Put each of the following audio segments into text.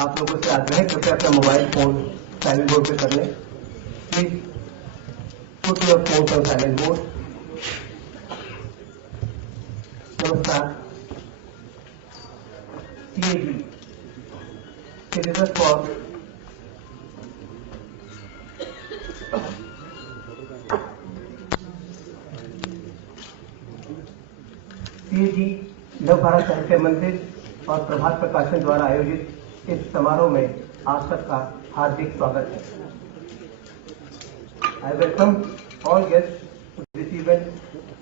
आप लोगों से आग्रह करके अपना मोबाइल फोन साइलेंट मोड पे कर लें। Please put your phone on silent mode. नमस्कार। CAG Citizens for CAG Navbharat साहित्य मंदिर और प्रभात प्रकाशन द्वारा आयोजित इस समारोह में आप सबका हार्दिक स्वागत है। I welcome all guests to this event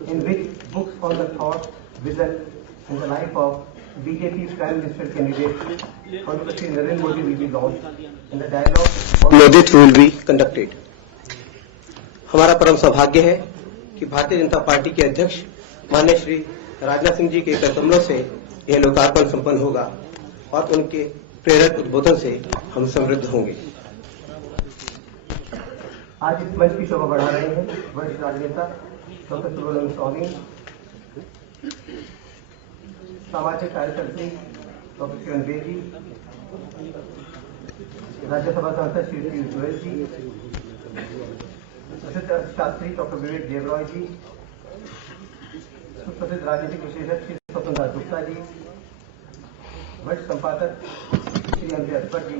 in which books on the thought, vision and the life of BJP Prime Minister candidate Honorable Shri Narendra Modi will be launched and the dialogue on Moditva will be conducted. हमारा परम सौभाग्य है कि Bharatiya Janata party के अध्यक्ष माननीय श्री राजनाथ सिंह जी के कदमों से यह लोकार्पण संपन्न होगा और उनके प्रेरक उद्बोधन से हम समृद्ध होंगे। आज इस मंच की शोभा बढ़ा रहे हैं वरिष्ठ राजनेता डॉक्टर सुब्रमण्यम स्वामी, सामाजिक कार्यकर्त्री डॉक्टर किरण बेदी, राज्यसभा सांसद श्री पीयूष गोयल जी, प्रसिद्ध अर्थशास्त्री डॉक्टर विवेक देवरॉय जी, सुप्रसिद्ध राजनीतिक विशेषज्ञ श्री स्वतंत्र गुप्ता जी, वरिष्ठ संपादक श्री अकबर जी,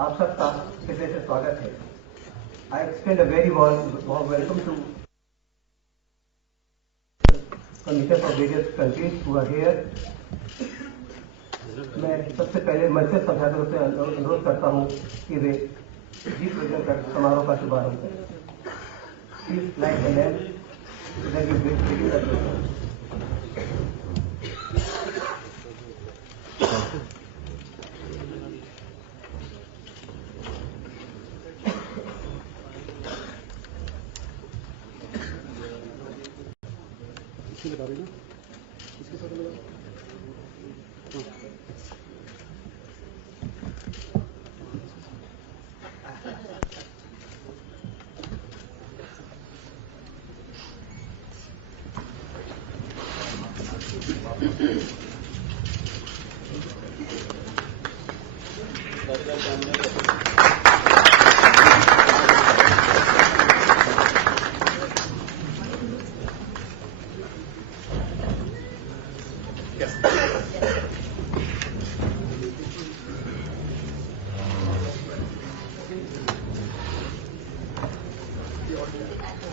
आप सबका हृदय से स्वागत है। I extend a very warm welcome to commissioners of various countries who are here. मैं सबसे पहले मंच संसाधकों से अनुरोध करता हूँ कि वे दीप प्रज्वलन कर समारोह का शुभारंभ करें। Please light the lamp so that we begin the program.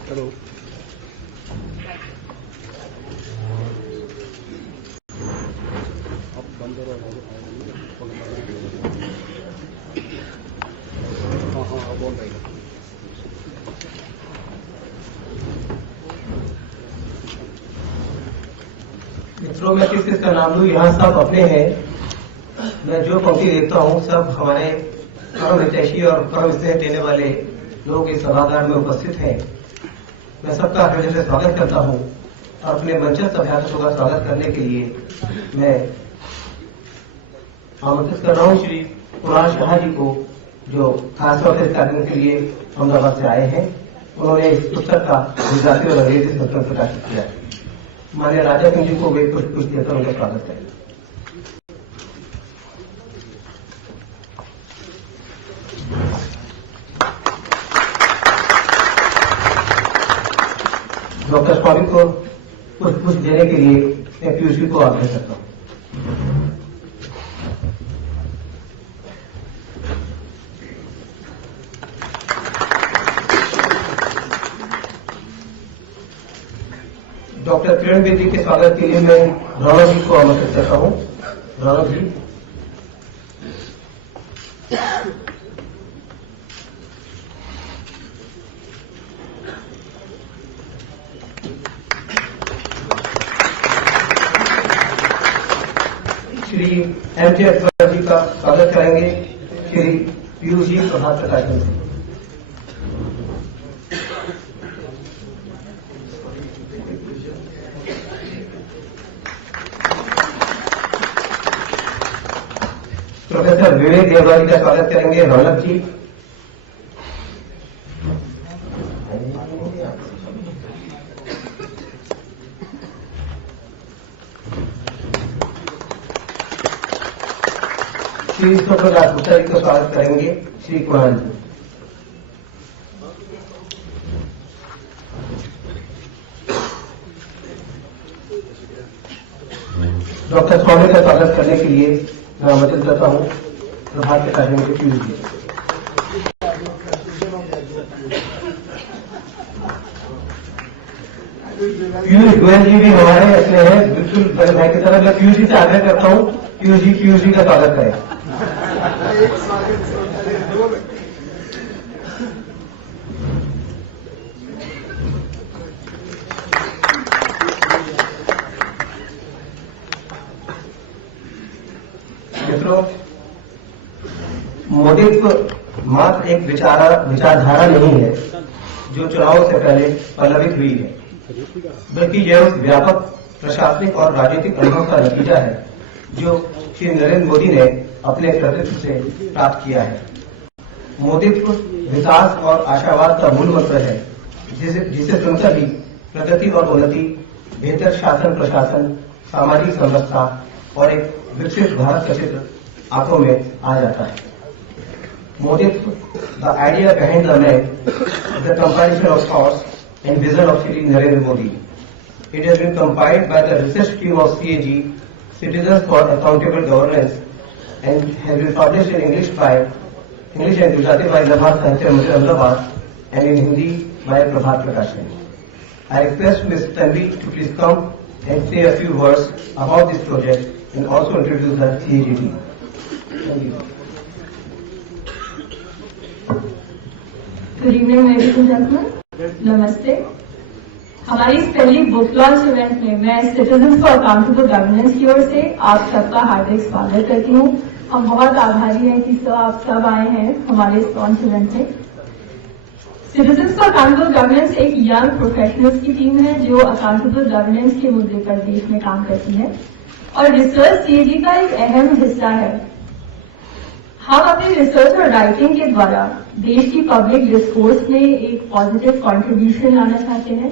Hello. मित्रों, मैं किस किसका नाम लूं? यहाँ सब अपने हैं। मैं जो पंक्ति देखता हूँ सब हमारे परम हितैषी और परम स्नेह देने वाले लोग इस सभागार में उपस्थित हैं। मैं सबका हृदय से स्वागत करता हूँ और अपने मंचस्थ अभ्यासों का स्वागत करने के लिए मैं आमंत्रित कर रहा हूँ श्री कुणाल शाह जी को, जो खासतौर से इस कार्यक्रम के लिए अहमदाबाद से आए हैं। उन्होंने इस पुस्तक का गुजराती और अंग्रेजी संस्करण प्रकाशित किया है। माननीय राजा सिंह जी को वे पुष्प देकर उनका स्वागत है। डॉक्टर स्वामी को पुष्प देने के लिए मैं पीयूष जी को आग्रह करता हूँ। डॉक्टर किरण बेदी के स्वागत के लिए मैं रौनक जी को आमंत्रित करता हूँ। रौनक जी। श्री एम.जे. अकबर जी का स्वागत करेंगे श्री पीयूष जी प्रभात प्रकाशन से। प्रोफेसर विवेक देवरॉय जी का स्वागत करेंगे रौनक जी। श्री प्रकाश गुप्ता जी का स्वागत करेंगे श्री कुणाल जी। डॉक्टर स्वामी का स्वागत करने के लिए मैं आमंत्रित करता हूँ प्रभात प्रकाशन के पीयूष जी। पीयूष गोयल जी भी हमारे अपने हैं, बिल्कुल बड़े भाई की तरह। मैं पीयूष जी से आग्रह करता हूँ पीयूष जी का स्वागत करें। मित्रों, मोदित्व मात्र एक विचारधारा नहीं है जो चुनाव से पहले पल्लवित हुई है, बल्कि यह उस व्यापक प्रशासनिक और राजनीतिक अनुभव का नतीजा है जो श्री नरेंद्र मोदी ने अपने कर्तृत्व से प्राप्त किया है। मोदित्व विकास और आशावाद का मूल मंत्र है, जिसे सुनकर ही प्रगति और उन्नति, बेहतर शासन प्रशासन, सामाजिक समरसता और एक विकसित भारत का चित्र आंखों में आ जाता है। Moditva the Idea behind the man, the compilation of thoughts and vision of Shri Narendra Modi. It has been compiled by the research team of CAG, Citizens for Accountable Governance, and has been published in English and Gujarati by Navbharat Sahitya Mandir, Ahmedabad, and in Hindi by Prabhat Prakashan. I request Ms. Tanvi to please come and say a few words about this project and also introduce the CAG team. Thank you. Good evening ladies and gentleman, नमस्ते। हमारी इस पहली book launch event में मैं citizens for accountable governance की ओर से आप सबका हार्दिक स्वागत करती हूँ। हम बहुत आभारी हैं कि आप सब आए हैं हमारे इस लॉन्च इवेंट में। सिटीजन्स फॉर अकाउंटेबल गवर्नेंस एक यंग प्रोफेशनल्स की टीम है जो अकाउंटेबल गवर्नेंस के मुद्दे पर देश में काम करती है और रिसर्च सीएजी का एक अहम हिस्सा है। हम अपनी रिसर्च और राइटिंग के द्वारा देश की पब्लिक डिस्कोर्स में एक पॉजिटिव कंट्रीब्यूशन लाना चाहते हैं।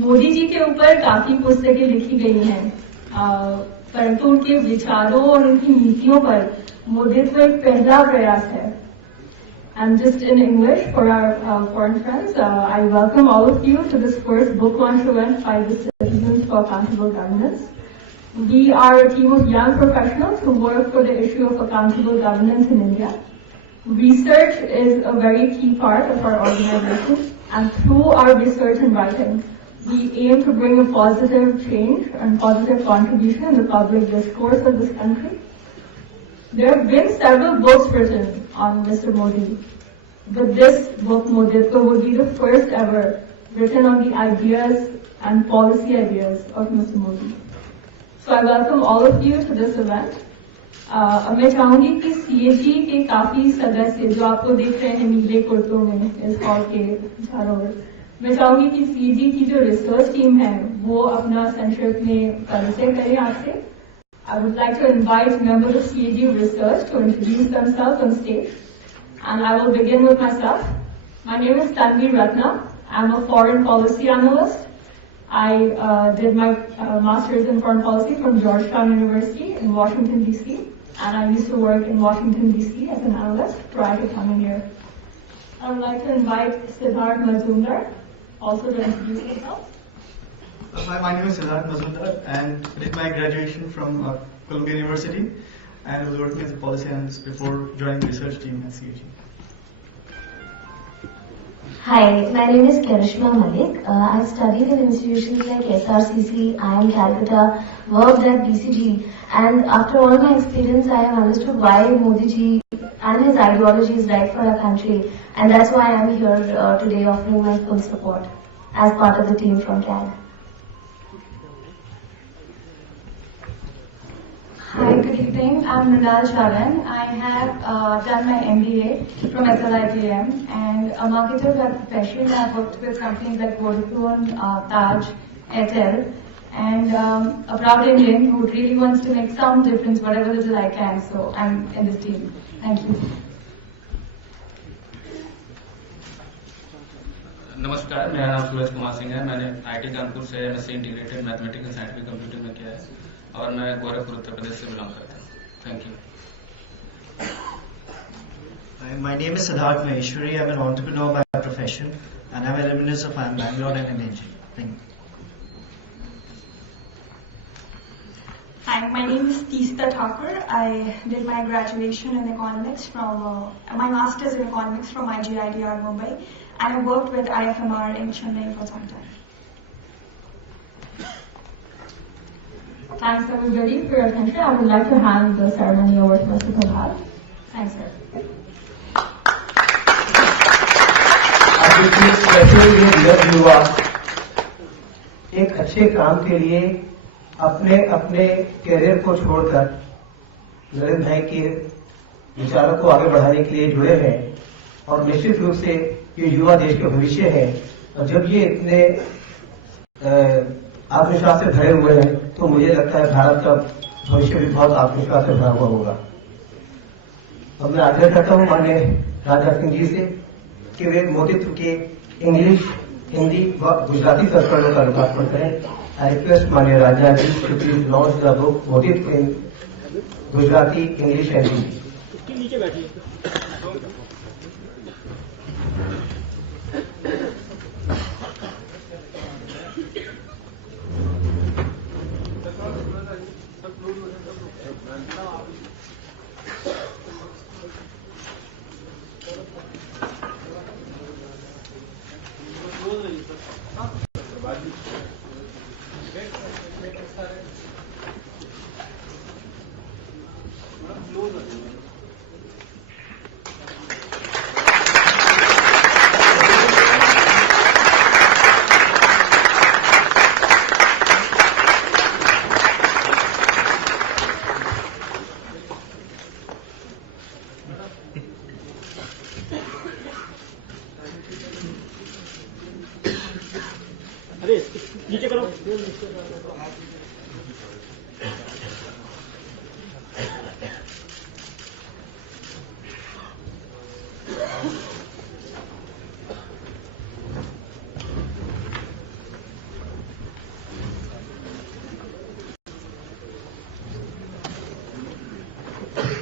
मोदी जी के ऊपर काफी पुस्तकें लिखी गई हैं, परंतु उनके विचारों और उनकी नीतियों पर मोदित्व एक पहला प्रयास है। And just in English for our foreign friends, I welcome all of you to this first book launch event by the Citizens for Accountable Governance. We are a team of young professionals who work for the issue of accountable governance in India. Research is a very key part of our organization, and through our research and writing, we aim to bring a positive change and positive contribution in the public discourse of this country. There have been several books written on Mr. Modi, but this book, Moditva, would be the first ever written on the ideas and policy ideas of Mr. Modi. So I welcome all of you to this event. मैं चाहूंगी कि CAG के काफी सदस्य जो आपको देख रहे हैं नीले कुर्तों में इस हॉल के चारों ओर, मैं चाहूंगी कि सीएजी की जो रिसर्च टीम है वो अपना संक्षिप्त में परिचय करें आपसे। I would like to invite members of CAG Research to introduce themselves on stage, and I will begin with myself. My name is Tanvi Ratna. I'm a foreign policy analyst. I did my master's in foreign policy from Georgetown University in Washington, D.C. And I used to work in Washington, D.C. as an analyst prior to coming here. I would like to invite Siddharth Mazumdar also to introduce himself. My name is Siddharth Mazumdar and I did my graduation from Columbia University and I was working as a policy analyst before joining the research team at CAG. Hi, my name is Karishma Malik. I studied in institutions like SRCC, IIM Calcutta, worked at BCG, and after all my experience, I have understood why Modi ji and his ideology is right for our country, and that's why I am here today offering my full support as part of the team from CAG. Hi, good evening. I'm Nidal Sharan. I have done my MBA from SLITM and a marketer by profession. I've worked with companies like Vodafone, Taj, Airtel, and a proud Indian who really wants to make some difference, whatever little I can. So I'm in this team. Thank you. नमस्कार, मेरा नाम सूरज कुमार सिंह है। मैंने IT Kanpur से MSc integrated mathematics and scientific computing में किया है और मैं गोरखपुर उत्तर प्रदेश से बिलोंग करता हूँ। Thank you. Hi, my name is Siddharth Maheshwari. I'm an entrepreneur by profession, and I'm alumnus of Bangalore and NNG. Thank you. Hi, my name is Teesta Thakur. I did my graduation in economics from, my master's in economics from IGITR Mumbai, and I worked with IFMR in Chennai for some time. Thanks everybody for your attention. I would like to hand the ceremony over to Mr. Prabhat. Thanks, sir. ये युवा एक अच्छे काम के लिए अपने अपने career को छोड़कर नरेंद्र भाई के विचारों को आगे बढ़ाने के लिए जुड़े हैं और निश्चित रूप से ये युवा देश का भविष्य है। और जब ये इतने आत्मविश्वास से भरे हुए हैं तो मुझे लगता है भारत का भविष्य भी बहुत आत्मविश्वास से भरा हुआ होगा। अब मैं आग्रह करता हूं माननीय राजनाथ सिंह जी से कि वे मोदित्व के इंग्लिश, हिंदी व गुजराती संस्करणों का लोकार्पण करें। आई रिक्वेस्ट माननीय Rajnath ji to please launch the book Moditva in Gujarati, English and Hindi.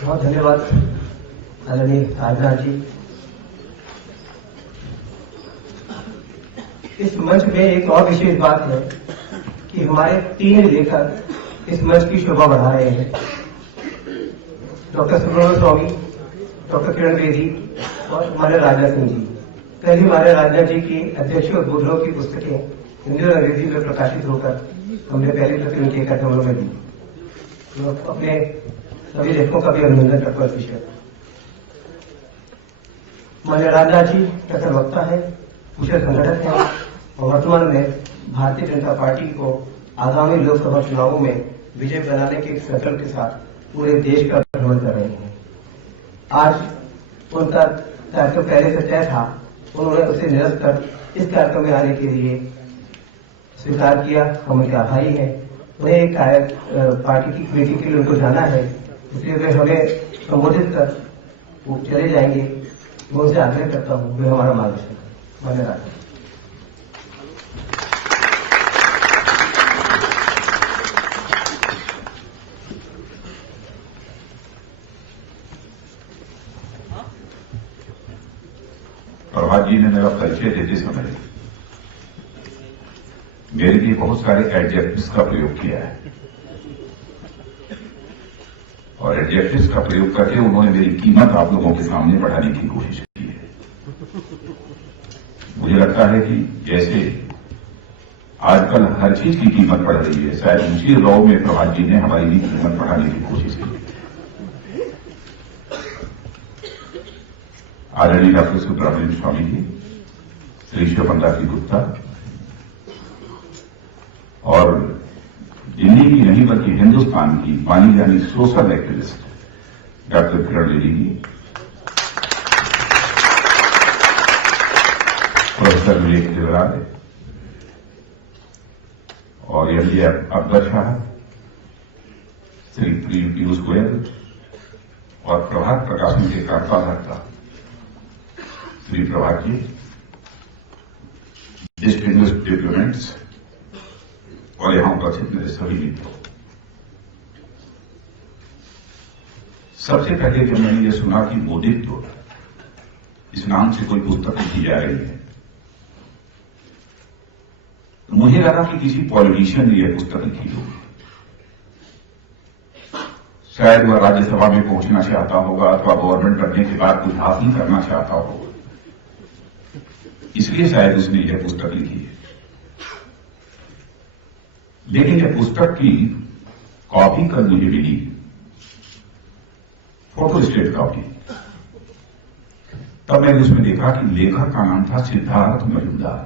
बहुत धन्यवाद आदरणीय राजनाथ जी। इस मंच में एक और विशेष बात है कि हमारे 3 लेखक इस मंच की शोभा बढ़ा रहे हैं। डॉक्टर सुब्रमण्यम स्वामी, डॉक्टर किरण बेदी और माननीय राजनाथ सिंह जी। पहली माननीय राजनाथ जी की अध्यक्ष उद्बोधनों की पुस्तकें हिंदी और अंग्रेजी में प्रकाशित होकर हमने पहली प्रति उनके कदमों में दी। तो अपने सभी लेखकों का भी अभिनंदन करता हूं। विषय माननीय राजनाथ जी प्रखर वक्ता है, कुशल संगठक है और वर्तमान में भारतीय जनता पार्टी को आगामी लोकसभा चुनावों में विजय बनाने के संकल्प के साथ पूरे देश का भ्रमण कर रहे हैं। आज उनका कार्यक्रम पहले से तय था, उन्होंने उसे निरस्त कर इस कार्यक्रम में आने के लिए स्वीकार किया। हम उनके आभारी हैं। उन्हें एक पार्टी की कमेटी के लिए उनको जाना है, इसलिए वे हमें संबोधित कर वो चले जाएंगे। मैं उनसे आग्रह करता हूं वे हमारा मार्गदर्शन करें। धन्यवाद। प्रभात जी ने मेरा परिचय देते समय मेरे लिए बहुत सारे एडजेक्टिव्स का प्रयोग किया है और एडजेक्टिव्स का प्रयोग करके उन्होंने मेरी कीमत आप लोगों के सामने बढ़ाने की कोशिश की है। मुझे लगता है कि जैसे आजकल हर चीज की कीमत बढ़ रही है, शायद उसी रौ में प्रभात जी ने हमारी भी कीमत बढ़ाने की कोशिश की। आदरणीय डॉक्टर सुब्रमण्यम स्वामी जी, श्री शिवपंडाजी गुप्ता और दिल्ली की नहीं बल्कि हिंदुस्तान की मानी जानी social activist doctor Kiran Bedi जी, प्रोफेसर विवेक देवराज और एमडी अकबर शाह, श्री पीयूष गोयल और प्रभात प्रकाशन के कर्ता श्री प्रभात जी, डिस्टिंग्विश्ड डिप्लोमेट्स और यहां उपस्थित मेरे सभी मित्रों, सबसे पहले जब मैंने ये सुना कि मोदित्व इस नाम से कोई पुस्तक लिखी जा रही है, तो मुझे लगा कि किसी पॉलिटिशियन ने यह पुस्तक लिखी होगी। शायद वह राज्यसभा में पहुंचना चाहता होगा अथवा गवर्नमेंट बनने के बाद कुछ हासिल करना चाहता होगा, इसलिए शायद उसने यह पुस्तक लिखी है। लेकिन यह पुस्तक की कॉपी कल मुझे मिली, फोटोस्टेट कॉपी। तब मैंने उसमें देखा कि लेखक का नाम था सिद्धार्थ मजूमदार।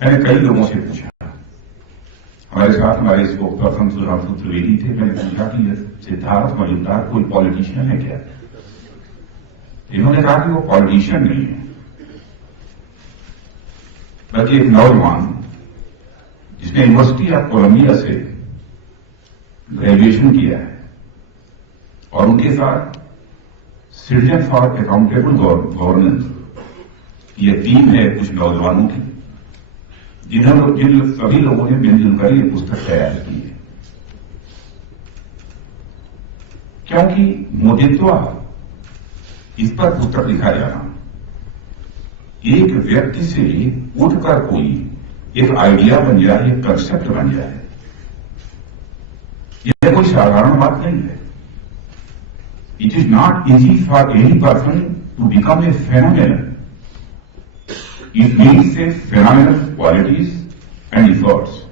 मैंने कई लोगों से पूछा, हमारे साथ हमारे स्पोक पर्सन सुधांशु त्रिवेदी थे, मैंने पूछा कि यह सिद्धार्थ मजूमदार कोई पॉलिटिशियन है क्या? इन्होंने कहा कि वो पॉलिटिशियन नहीं है, बल्कि एक नौजवान जिसने यूनिवर्सिटी ऑफ कोलंबिया से ग्रेजुएशन किया है और उनके साथ सिटीजन फॉर अकाउंटेबल गवर्नेंस ये टीम है कुछ नौजवानों की, जिन सभी लोगों ने मिलजुल कर ये पुस्तक तैयार की है। क्योंकि मोदित्व इस पर पुस्तक लिखा जाना, एक व्यक्ति से उठकर कोई एक आइडिया बन जाए, एक कंसेप्ट बन जाए, यह कोई साधारण बात नहीं है। It is not easy for any person to become a phenomenal. It needs a phenomenal qualities and efforts.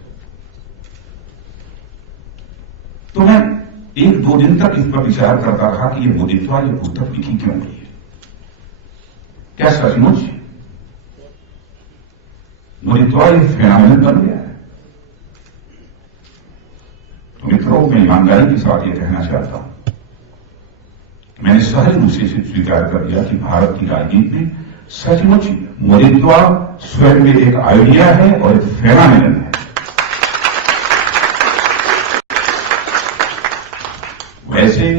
तो मैं एक दो दिन तक इस पर विचार करता रहा कि यह मोदित्व ये पुस्तक लिखी क्यों गई है। क्या सचमुच मोदित्व ये फेनोमेनल बन गया है? तो मित्रों, मैं ईमानदारी के साथ ये कहना चाहता हूं, मैंने सहज रूप से स्वीकार कर दिया कि भारत की राजनीति में सचमुच मोदित्व स्वयं में एक आइडिया है और एक फेनोमेनल है। वैसे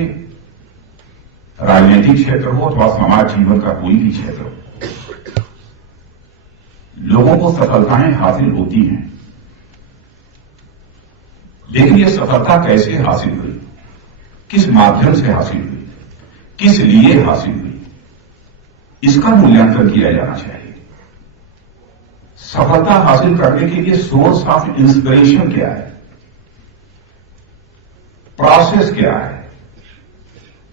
राजनीतिक क्षेत्र हो अथवा समाज जीवन का कोई भी क्षेत्र हो, लोगों को सफलताएं हासिल होती हैं, लेकिन यह सफलता कैसे हासिल हुई, किस माध्यम से हासिल हुई, किस लिए हासिल हुई, इसका मूल्यांकन किया जाना चाहिए। सफलता हासिल करने के लिए सोर्स ऑफ इंस्पिरेशन क्या है, प्रोसेस क्या है,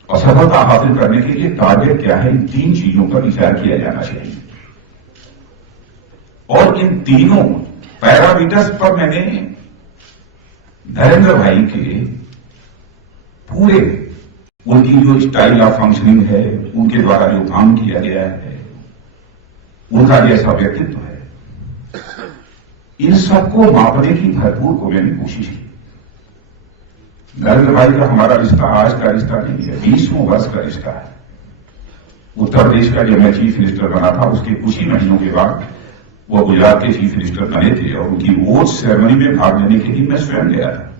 और सफलता हासिल करने के लिए टारगेट क्या है, इन तीन चीजों पर विचार किया जाना चाहिए। और इन तीनों पैरामीटर्स पर मैंने नरेंद्र भाई के पूरे उनकी जो स्टाइल ऑफ फंक्शनिंग है, उनके द्वारा जो काम किया गया है, उनका जैसा व्यक्तित्व है, इन सबको मापने की भरपूर को मैंने कोशिश की। नरेंद्र भाई का हमारा रिश्ता आज का रिश्ता नहीं है, 20वें वर्ष का रिश्ता है। उत्तर प्रदेश का जब मैं चीफ मिनिस्टर बना था, उसके कुछ ही महीनों के बाद वो गुजरात के चीफ मिनिस्टर बने थे और उनकी वोट सेरेमनी में भाग लेने के लिए मैं स्वयं गया था।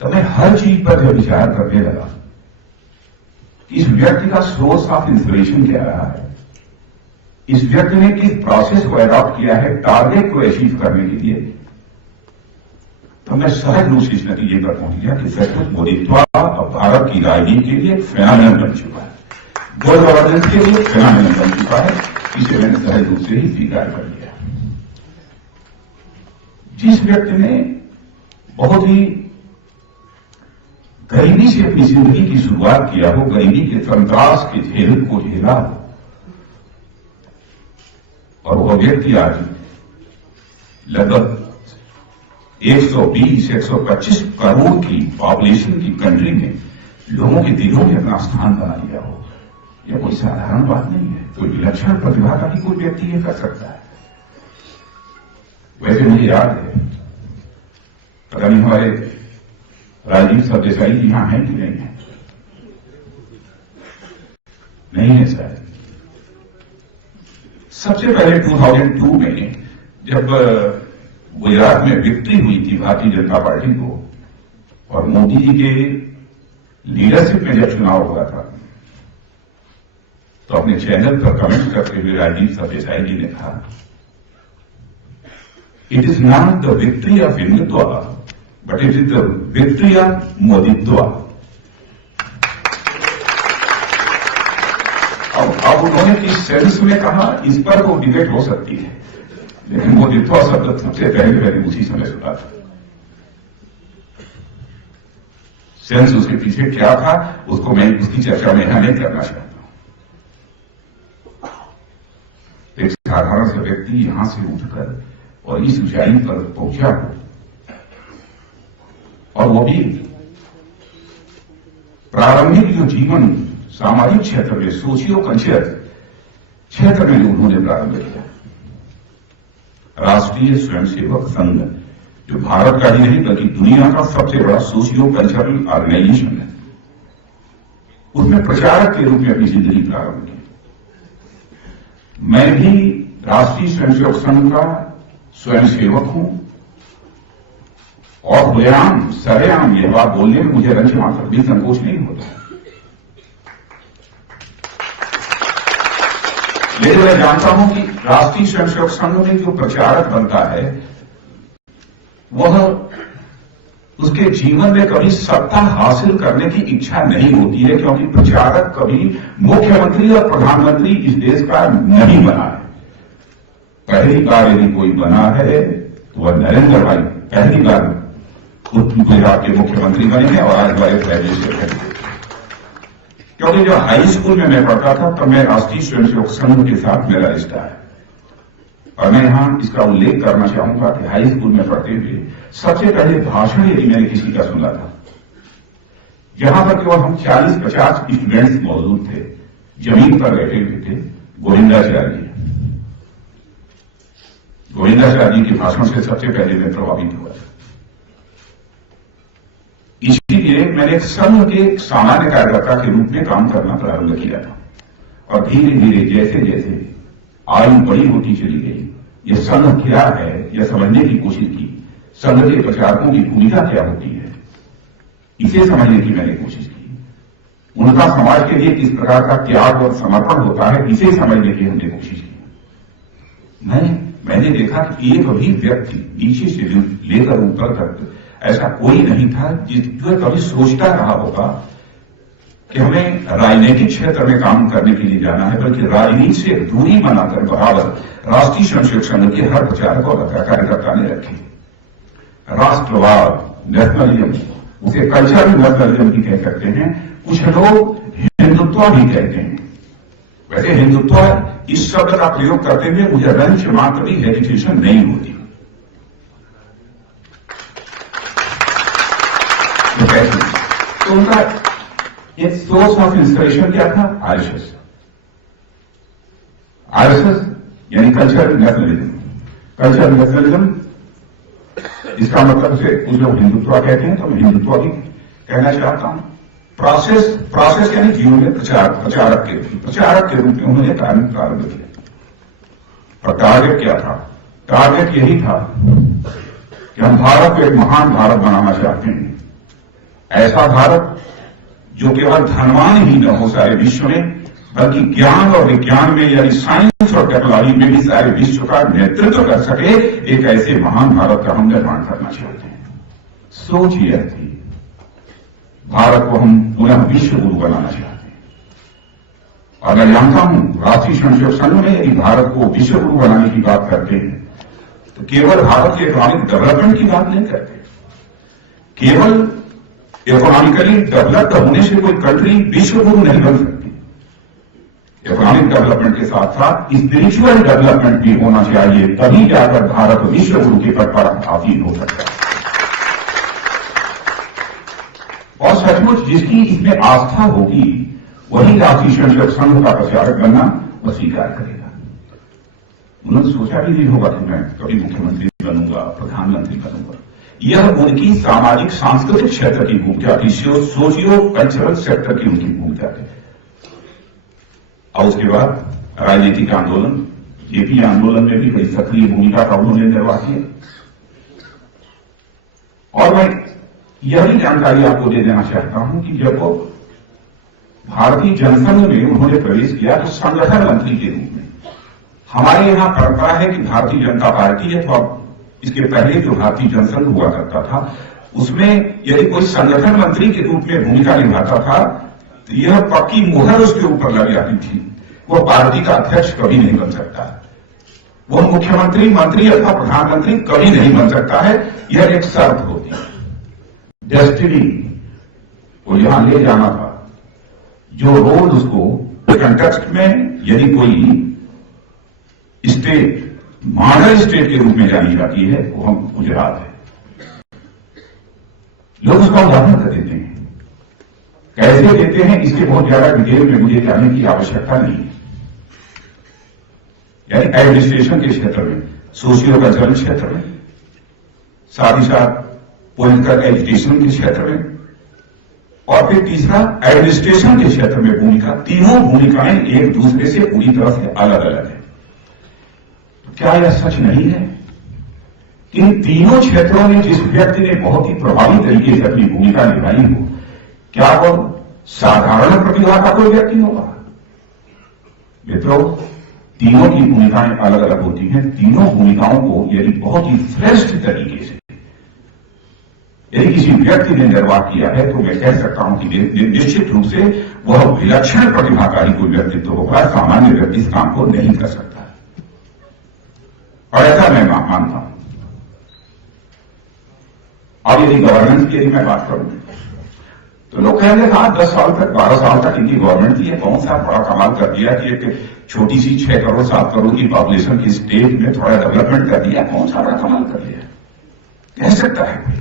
तो मैं हर चीज पर यह विचार करने लगा कि इस व्यक्ति का सोर्स ऑफ इंस्पिरेशन क्या रहा है, इस व्यक्ति ने किस प्रोसेस को अडॉप्ट किया है टारगेट को अचीव करने के लिए। तो मैं सहज रूप से इस नतीजे पर पहुंच गया कि सचमुच मोदित्व अब भारत की राजनीति के लिए एक फेनोमेनल बन चुका है, गुड गवर्नेंस के लिए फेनोमेनल बन चुका है। इसे मैंने सहज रूप से ही स्वीकार कर लिया। जिस व्यक्ति ने बहुत ही गरीबी से अपनी जिंदगी की शुरुआत किया हो, गरीबी के संत्रास के झेल को झेला हो, और वह व्यक्ति आज लगभग 120-125 करोड़ की पॉपुलेशन की कंट्री में लोगों के दिलों में अपना स्थान बना लिया हो, यह कोई साधारण बात नहीं है। कोई विलक्षण प्रतिभा का भी कोई व्यक्ति यह कर सकता है। वैसे मुझे याद है, पता नहीं हमारे राजीव सरदेसाई जी यहां हैं कि नहीं है, नहीं है शायद। सबसे पहले 2002 में जब गुजरात में विक्ट्री हुई थी भारतीय जनता पार्टी को, और मोदी जी के लीडरशिप में जब चुनाव हुआ था, तो अपने चैनल पर कमेंट करते हुए राजीव सरदेसाई जी ने कहा, it is not the victory of Hindutva but it is the victory of Moditva. अब उन्होंने किस सेंस में कहा, इस पर तो डिबेट हो सकती है, लेकिन मोदित्वा शब्द सबसे पहले मैंने उसी समय सुना था। सेंस उसके पीछे क्या था, उसको मैं उसकी चर्चा में यहां नहीं करना चाहता हूं। एक साधारण सा व्यक्ति यहां से उठकर और इस ऊंचाई पर पहुंचा हो, और वो भी प्रारंभिक जो जीवन सामाजिक क्षेत्र में, सोशियो कल्चर क्षेत्र में उन्होंने प्रारंभ किया। राष्ट्रीय स्वयंसेवक संघ, जो भारत का ही नहीं बल्कि दुनिया का सबसे बड़ा सोशियो कल्चरल ऑर्गेनाइजेशन है, उसमें प्रचारक के रूप में अपनी जिंदगी प्रारंभ की। मैं भी राष्ट्रीय स्वयंसेवक संघ का स्वयंसेवक हूं, और खुलेआम सरेआम यह बात बोलने में मुझे रंज मात्र भी संकोच नहीं होता। लेकिन मैं जानता हूं कि राष्ट्रीय स्वयंसेवक संघ में जो प्रचारक बनता है, वह उसके जीवन में कभी सत्ता हासिल करने की इच्छा नहीं होती है, क्योंकि प्रचारक कभी मुख्यमंत्री और प्रधानमंत्री इस देश का नहीं बना है। पहली बार यदि कोई बना है तो वह नरेंद्र भाई पहली बार गुजरात के मुख्यमंत्री बने हैं, और आज वाले ग्रेजुएशन है। क्योंकि जब हाई स्कूल में मैं पढ़ता था, तब मैं राष्ट्रीय स्वयंसेवक संघ के साथ मेरा रिश्ता है, और मैं यहां इसका उल्लेख करना चाहूंगा कि हाई स्कूल में पढ़ते हुए सबसे पहले भाषण यदि मैंने किसी का सुना था, जहां पर केवल हम 40-50 स्टूडेंट्स मौजूद थे, जमीन पर बैठे हुए थे, गोविंदाचार्य जी के भाषण से सबसे पहले मैं प्रभावित हुआ था। इसीलिए मैंने एक संघ के सामान्य कार्यकर्ता के रूप में काम करना प्रारंभ किया था, और धीरे धीरे जैसे जैसे आयु बड़ी होती चली गई, ये संघ क्या है यह समझने की कोशिश की। संघ के प्रचारकों की भूमिका क्या होती है, इसे समझने की मैंने कोशिश की। उनका समाज के लिए किस प्रकार का त्याग और समर्पण होता है, इसे समझने की हमने कोशिश की। मैंने देखा कि एक भी व्यक्ति नीचे से लेकर ऊपर तक ऐसा कोई नहीं था जो कभी सोचता रहा होगा कि हमें राजनीतिक क्षेत्र में काम करने के लिए जाना है, बल्कि राजनीति से दूरी बनाकर बराबर राष्ट्रीय स्वयंसेवक संघ के हर प्रचारक और कार्यकर्ता ने रखे। राष्ट्रवाद, नेशनलिज्म, उसे कल्चरल नेशनलिज्म भी कह सकते हैं, कुछ लोग हिंदुत्व भी कहते हैं। वैसे हिंदुत्व इस शब्द का प्रयोग करते हुए मुझे रंच मात्र भी हेजिटेशन नहीं होती। तो उनका एक सोर्स ऑफ इंस्पिरेशन क्या था? आरएसएस यानी कल्चरल नेशनलिज्म। कल्चरल नेशनलिज्म इसका मतलब से कुछ लोग हिंदुत्व कहते हैं, तो मैं हिंदुत्व भी कहना चाहता हूं। प्रोसेस यानी जीवन में प्रचारक के रूप में उन्होंने कार्य प्रारंभ किया। और टारगेट क्या था? टारगेट यही था कि हम भारत को एक महान भारत बनाना चाहते हैं, ऐसा भारत जो केवल धनवान ही न हो सारे विश्व में, बल्कि ज्ञान और विज्ञान में यानी साइंस और टेक्नोलॉजी में भी सारे विश्व का नेतृत्व कर सके, एक ऐसे महान भारत का हम निर्माण करना चाहते हैं। सोच यह थी, भारत को हम पुनः विश्व गुरु बनाना चाहते हैं। और मैं जानता हूं राष्ट्रीय स्वयंसेवक संघ में यदि भारत को विश्व गुरु बनाने की बात करते हैं, तो केवल भारत के इकोनॉमिक डेवलपमेंट की बात नहीं करते। केवल इकोनॉमिकली डेवलप्ड होने से कोई कंट्री विश्व गुरु नहीं बन सकती। इकोनॉमिक डेवलपमेंट के साथ साथ स्पिरिचुअल डेवलपमेंट भी होना चाहिए, तभी जाकर भारत विश्व गुरु के पद पर आसीन हो सकता है। और सचमुच जिसकी इसमें आस्था होगी वही राष्ट्रीय स्वयंसेवक संघ का प्रचारक बनना वह स्वीकार करेगा। उन्होंने सोचा भी नहीं होगा कि मैं कभी मुख्यमंत्री बनूंगा, प्रधानमंत्री बनूंगा। यह उनकी सामाजिक सांस्कृतिक क्षेत्र की भूमिका थी, सोशियो कल्चरल सेक्टर की उनकी भूमिका थी। और उसके बाद राजनीतिक आंदोलन, जेपी आंदोलन में भी बड़ी सक्रिय भूमिका का उन्होंने निर्वाह किया। और मैं यह भी जानकारी आपको दे देना चाहता हूं कि जब वो भारतीय जनसंघ में उन्होंने प्रवेश किया तो संगठन मंत्री के रूप में। हमारे यहां परंपरा है कि भारतीय जनता पार्टी है, तो अब इसके पहले जो भारतीय जनसंघ हुआ करता था, उसमें यदि कोई संगठन मंत्री के रूप में भूमिका निभाता था तो यह पक्की मुहर उसके ऊपर लग जाती थी, वो पार्टी का अध्यक्ष कभी नहीं बन सकता, वो मुख्यमंत्री, मंत्री अथवा प्रधानमंत्री कभी नहीं बन सकता है। यह एक शर्त होती है। डेस्टिनी को यहां ले जाना था, जो रोल उसको कंटेक्स्ट में यदि कोई स्टेट मॉडल स्टेट के रूप में जानी जाती है वो हम गुजरात है। लोग उसका उदाहरण कर देते हैं, कैसे देते हैं इसके बहुत ज्यादा डिटेल में मुझे जानने की आवश्यकता नहीं है। यानी एडमिनिस्ट्रेशन के क्षेत्र में, सोशियो कल्चरल क्षेत्र में, साथ ही साथ पॉलिटिकल एजुकेशन के क्षेत्र में, और फिर तीसरा एडमिनिस्ट्रेशन के क्षेत्र में भूमिका, तीनों भूमिकाएं एक दूसरे से पूरी तरह से अलग अलग है। तो क्या यह सच नहीं है कि इन तीनों क्षेत्रों में जिस व्यक्ति ने बहुत ही प्रभावी तरीके से अपनी भूमिका निभाई हो, क्या वह साधारण प्रतिभा का कोई व्यक्ति होगा? मित्रों, तीनों की भूमिकाएं अलग अलग होती हैं। तीनों भूमिकाओं को यदि बहुत ही श्रेष्ठ तरीके से यदि किसी व्यक्ति ने निर्वाह किया है तो मैं कह सकता हूं कि निश्चित रूप से वह विलक्षण प्रतिभाकारी कोई व्यक्तित्व होगा। सामान्य व्यक्ति इस काम को नहीं कर सकता, और ऐसा मैं मानता हूं। अब यदि गवर्नेंस की यदि मैं बात करूं तो लोग कहेंगे 10 साल तक, 12 साल तक इनकी गवर्नमेंट थी, कौन सा बड़ा कमाल कर दिया कि एक छोटी सी 6 करोड़ 7 करोड़ की पॉपुलेशन की स्टेट में थोड़ा डेवलपमेंट कर दिया, कौन सा बड़ा कमाल कर दिया, कह सकता है कोई?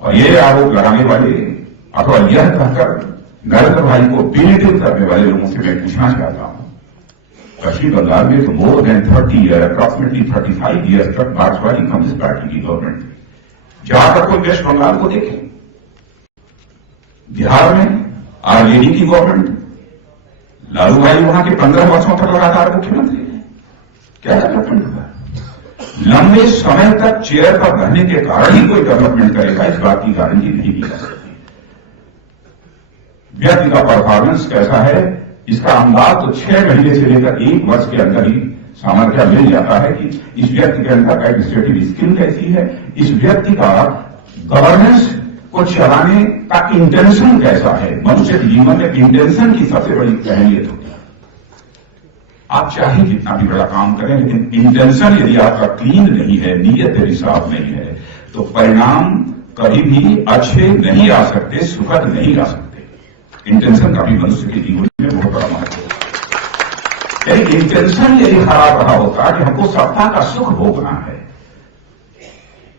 और ये आरोप लगाने वाले अथवा यह कहकर नरेंद्र भाई को बेनिफिट करने वाले लोगों से मैं पूछना चाहता हूं, पश्चिम बंगाल में तो more than 30 year, approximately 35 years तक मार्क्सवादी कम्युनिस्ट पार्टी की गवर्नमेंट थी। जहां तक कोई वेस्ट बंगाल को देखें, बिहार में आरजेडी की गवर्नमेंट, लालू भाई वहां के 15 वर्षों तक लगातार मुख्यमंत्री है। क्या डेवलपमेंट हुआ? लंबे समय तक चेयर पर रहने के कारण ही कोई डेवलपमेंट करेगा, इस बात की गारंटी नहीं दी जा सकती। व्यक्ति का परफॉर्मेंस कैसा है इसका अंदाज तो 6 महीने से लेकर 1 वर्ष के अंदर ही सामर्थ्य मिल जाता है कि इस व्यक्ति के अंदर एडमिनिस्ट्रेटिव स्किल कैसी है, इस व्यक्ति का गवर्नेंस को चलाने का इंटेंशन कैसा है। मनुष्य के जीवन में इंटेंशन की सबसे बड़ी अहमियत होती है। आप चाहे जितना भी बड़ा काम करें, लेकिन इंटेंशन यदि आपका क्लीन नहीं है, नीयत यदि साफ नहीं है, तो परिणाम कभी भी अच्छे नहीं आ सकते, सुखद नहीं आ सकते। इंटेंशन का भी मनुष्य के जीवन में बहुत बड़ा महत्व है। यदि इंटेंशन यदि खराब रहा होता कि हमको सत्ता का सुख भोगना है,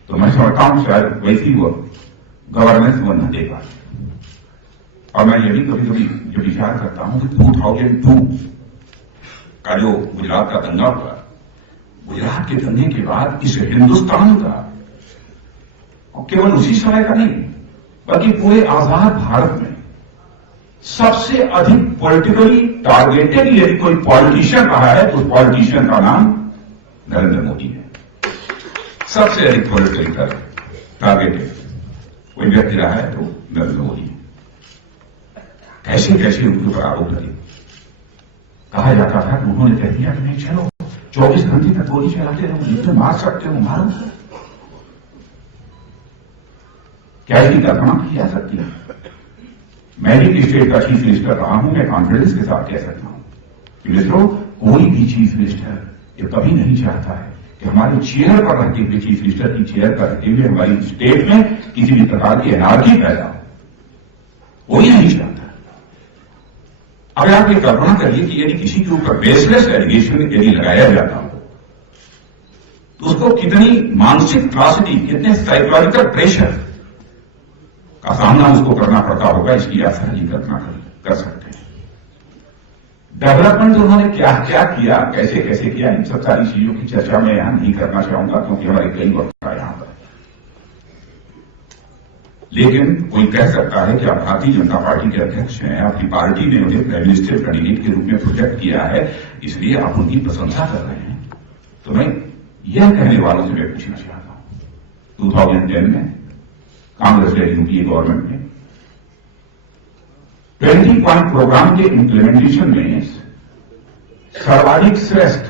तो मैं समझता हूं शायद वैसी वो गवर्नेंस वो न देगा। और मैं ये भी कभी कभी जो विचार करता हूं कि 2002 का जो गुजरात का दंगा हुआ, गुजरात के दंगे के बाद इस हिंदुस्तान का, और केवल उसी समय का नहीं बल्कि पूरे आजाद भारत में सबसे अधिक पॉलिटिकली टारगेटेड यदि कोई पॉलिटिशियन रहा है तो उस पॉलिटिशियन का नाम नरेंद्र मोदी है। सबसे अधिक पॉलिटिकली टारगेटेड कोई व्यक्ति रहा है तो नरेंद्र मोदी। कैसे कैसे उनके ऊपर आरोप लगे। कहा जाता था कि उन्होंने कह दिया कि नहीं, चलो 24 घंटे तक गोली चलाते रहो, जितने मार सकते हो मारो। क्या इसकी कल्पना की जा सकती है? मैं भी स्टेट का चीफ मिनिस्टर रहा हूं, मैं कॉन्फिडेंस के साथ कह सकता हूं कि मित्रों, कोई भी चीफ मिनिस्टर ये कभी नहीं चाहता है कि हमारे चेयर पर रहते हुए, चीफ मिनिस्टर की चेयर पर रहते हुए हमारी स्टेट में किसी भी प्रकार की एनार्की पैदा हो, कोई नहीं चाहता। अगर आप ये कल्पना करिए कि यदि किसी के ऊपर बेसलेस एलिगेशन यदि लगाया जाता हो तो उसको कितनी मानसिक त्रासदी, कितने साइकोलॉजिकल प्रेशर का सामना उसको करना पड़ता होगा, इसकी आप सहज कल्पना कर सकते हैं। डेवलपमेंट उन्होंने क्या क्या किया, कैसे कैसे किया, इन सब सारी चीजों की चर्चा मैं यहां नहीं करना चाहूंगा क्योंकि हमारे कई वक्त यहां पर। लेकिन कोई कह सकता है कि आप भारतीय जनता पार्टी के अध्यक्ष हैं, आपकी पार्टी ने उन्हें प्राइम मिनिस्टर कैंडिडेट के रूप में प्रोजेक्ट किया है, इसलिए आप उनकी प्रशंसा कर रहे हैं। तो मैं यह कहने वालों से मैं पूछना चाहता हूं, 2010 में कांग्रेस के यूपीए गवर्नमेंट ने 20 पॉइंट प्रोग्राम के इंप्लीमेंटेशन में सर्वाधिक श्रेष्ठ,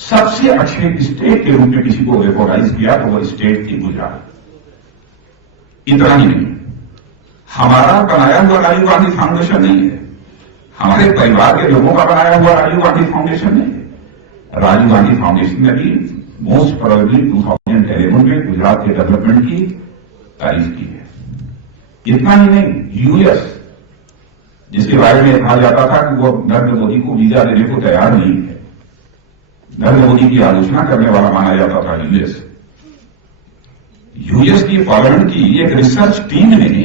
सबसे अच्छे स्टेट के रूप में किसी को रिकॉग्नाइज किया तो वह स्टेट थी गुजरात। इतना ही नहीं, हमारा बनाया हुआ राजीव गांधी फाउंडेशन नहीं है, हमारे परिवार के लोगों का बनाया हुआ राजीव गांधी फाउंडेशन नहीं है। राजीव गांधी फाउंडेशन ने भी मोस्ट प्रोबेबली 2011 में गुजरात के डेवलपमेंट की तारीफ की है। इतना ही नहीं, यूएस जिसके बारे में कहा जाता था कि वो नरेंद्र मोदी को वीजा देने को तैयार नहीं है, नरेंद्र मोदी की आलोचना करने वाला माना जाता था यूएस की पार्लियामेंट की एक रिसर्च टीम ने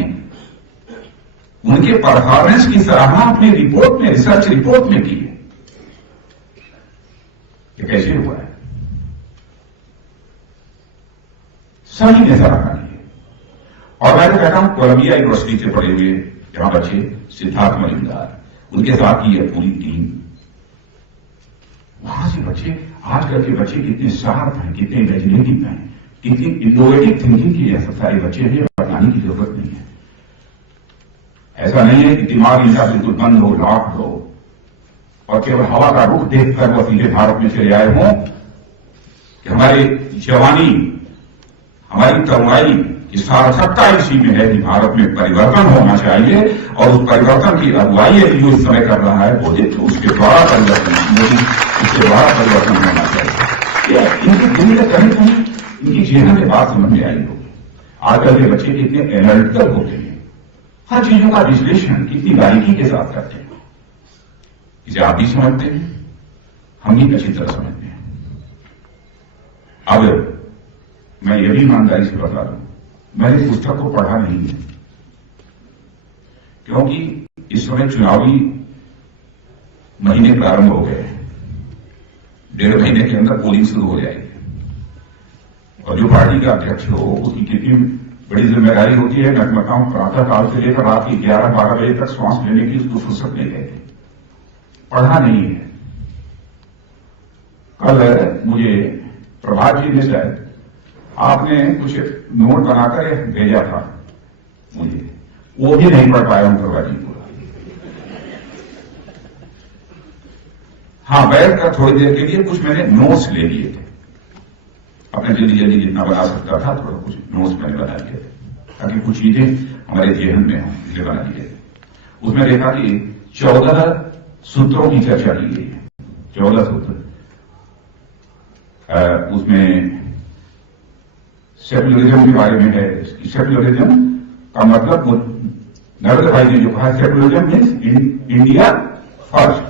उनके परफॉर्मेंस की सराहना अपनी रिपोर्ट में, रिसर्च रिपोर्ट में की है। ये कैसे हुआ है? सही ने सराहना की है। और मैं तो कहता हूं कोलंबिया यूनिवर्सिटी से पढ़े हुए जहां बच्चे सिद्धार्थ मजूमदार, उनके साथ की है पूरी टीम, वहां से बच्चे, आजकल के बच्चे कितने शार्प हैं, कितने इमेजिनेटिव हैं, कितनी इनोवेटिव थिंकिंग की है। सब सारे बच्चे हैं, बताने की जरूरत नहीं है। ऐसा नहीं है कि दिमाग इनका बिल्कुल बंद हो, लॉक हो और केवल हवा का रुख देखकर वो सीधे भारत में चले आए हों, कि हमारी जवानी, हमारी तरुणाई की सार्थकता इसी में है कि भारत में परिवर्तन होना चाहिए और उस परिवर्तन की अगुवाई जो इस समय कर रहा है वो देखो, उसके द्वारा परिवर्तन, मोदी उसके द्वारा परिवर्तन होना चाहिए। इनकी दिल में कहीं कहीं इनकी जेहन में बात समझ में आई होगी। आजकल के बच्चे कितने एनालिटिकल होते हैं, हर चीजों का विश्लेषण कितनी बारीकी के साथ करते हैं। इसे आप भी समझते हैं, हम भी अच्छी तरह समझते हैं। अब मैं ये भी ईमानदारी से बता दूं, मैंने पुस्तक को पढ़ा नहीं है, क्योंकि इस समय चुनावी महीने प्रारंभ हो गए, 1.5 महीने के अंदर पोलिंग शुरू हो जाएगी और जो पार्टी का अध्यक्ष हो उसकी कितनी बड़ी जिम्मेदारी होती है। मैं बताऊं, प्रातः काल से लेकर रात की 11-12 बजे तक श्वास लेने की उसको फुर्सत नहीं रहती, पढ़ा नहीं है। कल मुझे प्रभात जी ने शायद आपने कुछ नोट बनाकर भेजा था मुझे, वो भी नहीं पढ़ पाया हूं प्रभात जी को। हाँ, बैठ कर थोड़ी देर के लिए कुछ मैंने नोट्स ले लिए थे, अपने जल्दी जल्दी जितना बना सकता था थोड़ा कुछ नोट्स मैंने बना लिए थे ताकि कुछ चीजें हमारे जेहन में हों, इसलिए बना लिए थे। उसमें देखा कि 14 सूत्रों की चर्चा की गई है, 14 सूत्र। उसमें सेकुलरिज्म के बारे में है। सेकुलरिज्म का मतलब नरेंद्र भाई ने जो कहा, सेकुलरिज्म मीन्स इंडिया फर्स्ट।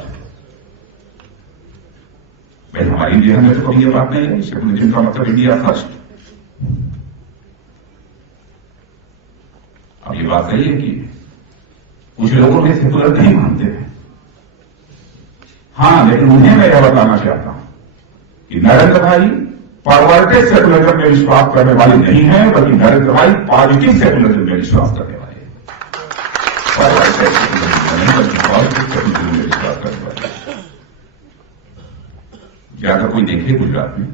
भाई हमारी इंडिया में तो कभी ये बात नहीं है, सेकुलरिज्म का मतलब इंडिया फर्स्ट। अब ये बात सही है कि कुछ लोगों में सेकुलर नहीं मानते हैं, हाँ, लेकिन उन्हें मैं यह बताना चाहता हूं कि नरेंद्र भाई परवर्टेड सेकुलरिज्म में विश्वास करने वाले नहीं है, बल्कि नरेंद्र भाई पॉजिटिव सेकुलरिज्म में विश्वास करने वाले हैं। परवर्टेड सेकुलरिज्म नहीं, बल्कि पॉजिटिव सेकुलरिज्म में विश्वास करने वाले हैं। ज्यादा कोई देखे गुजरात में,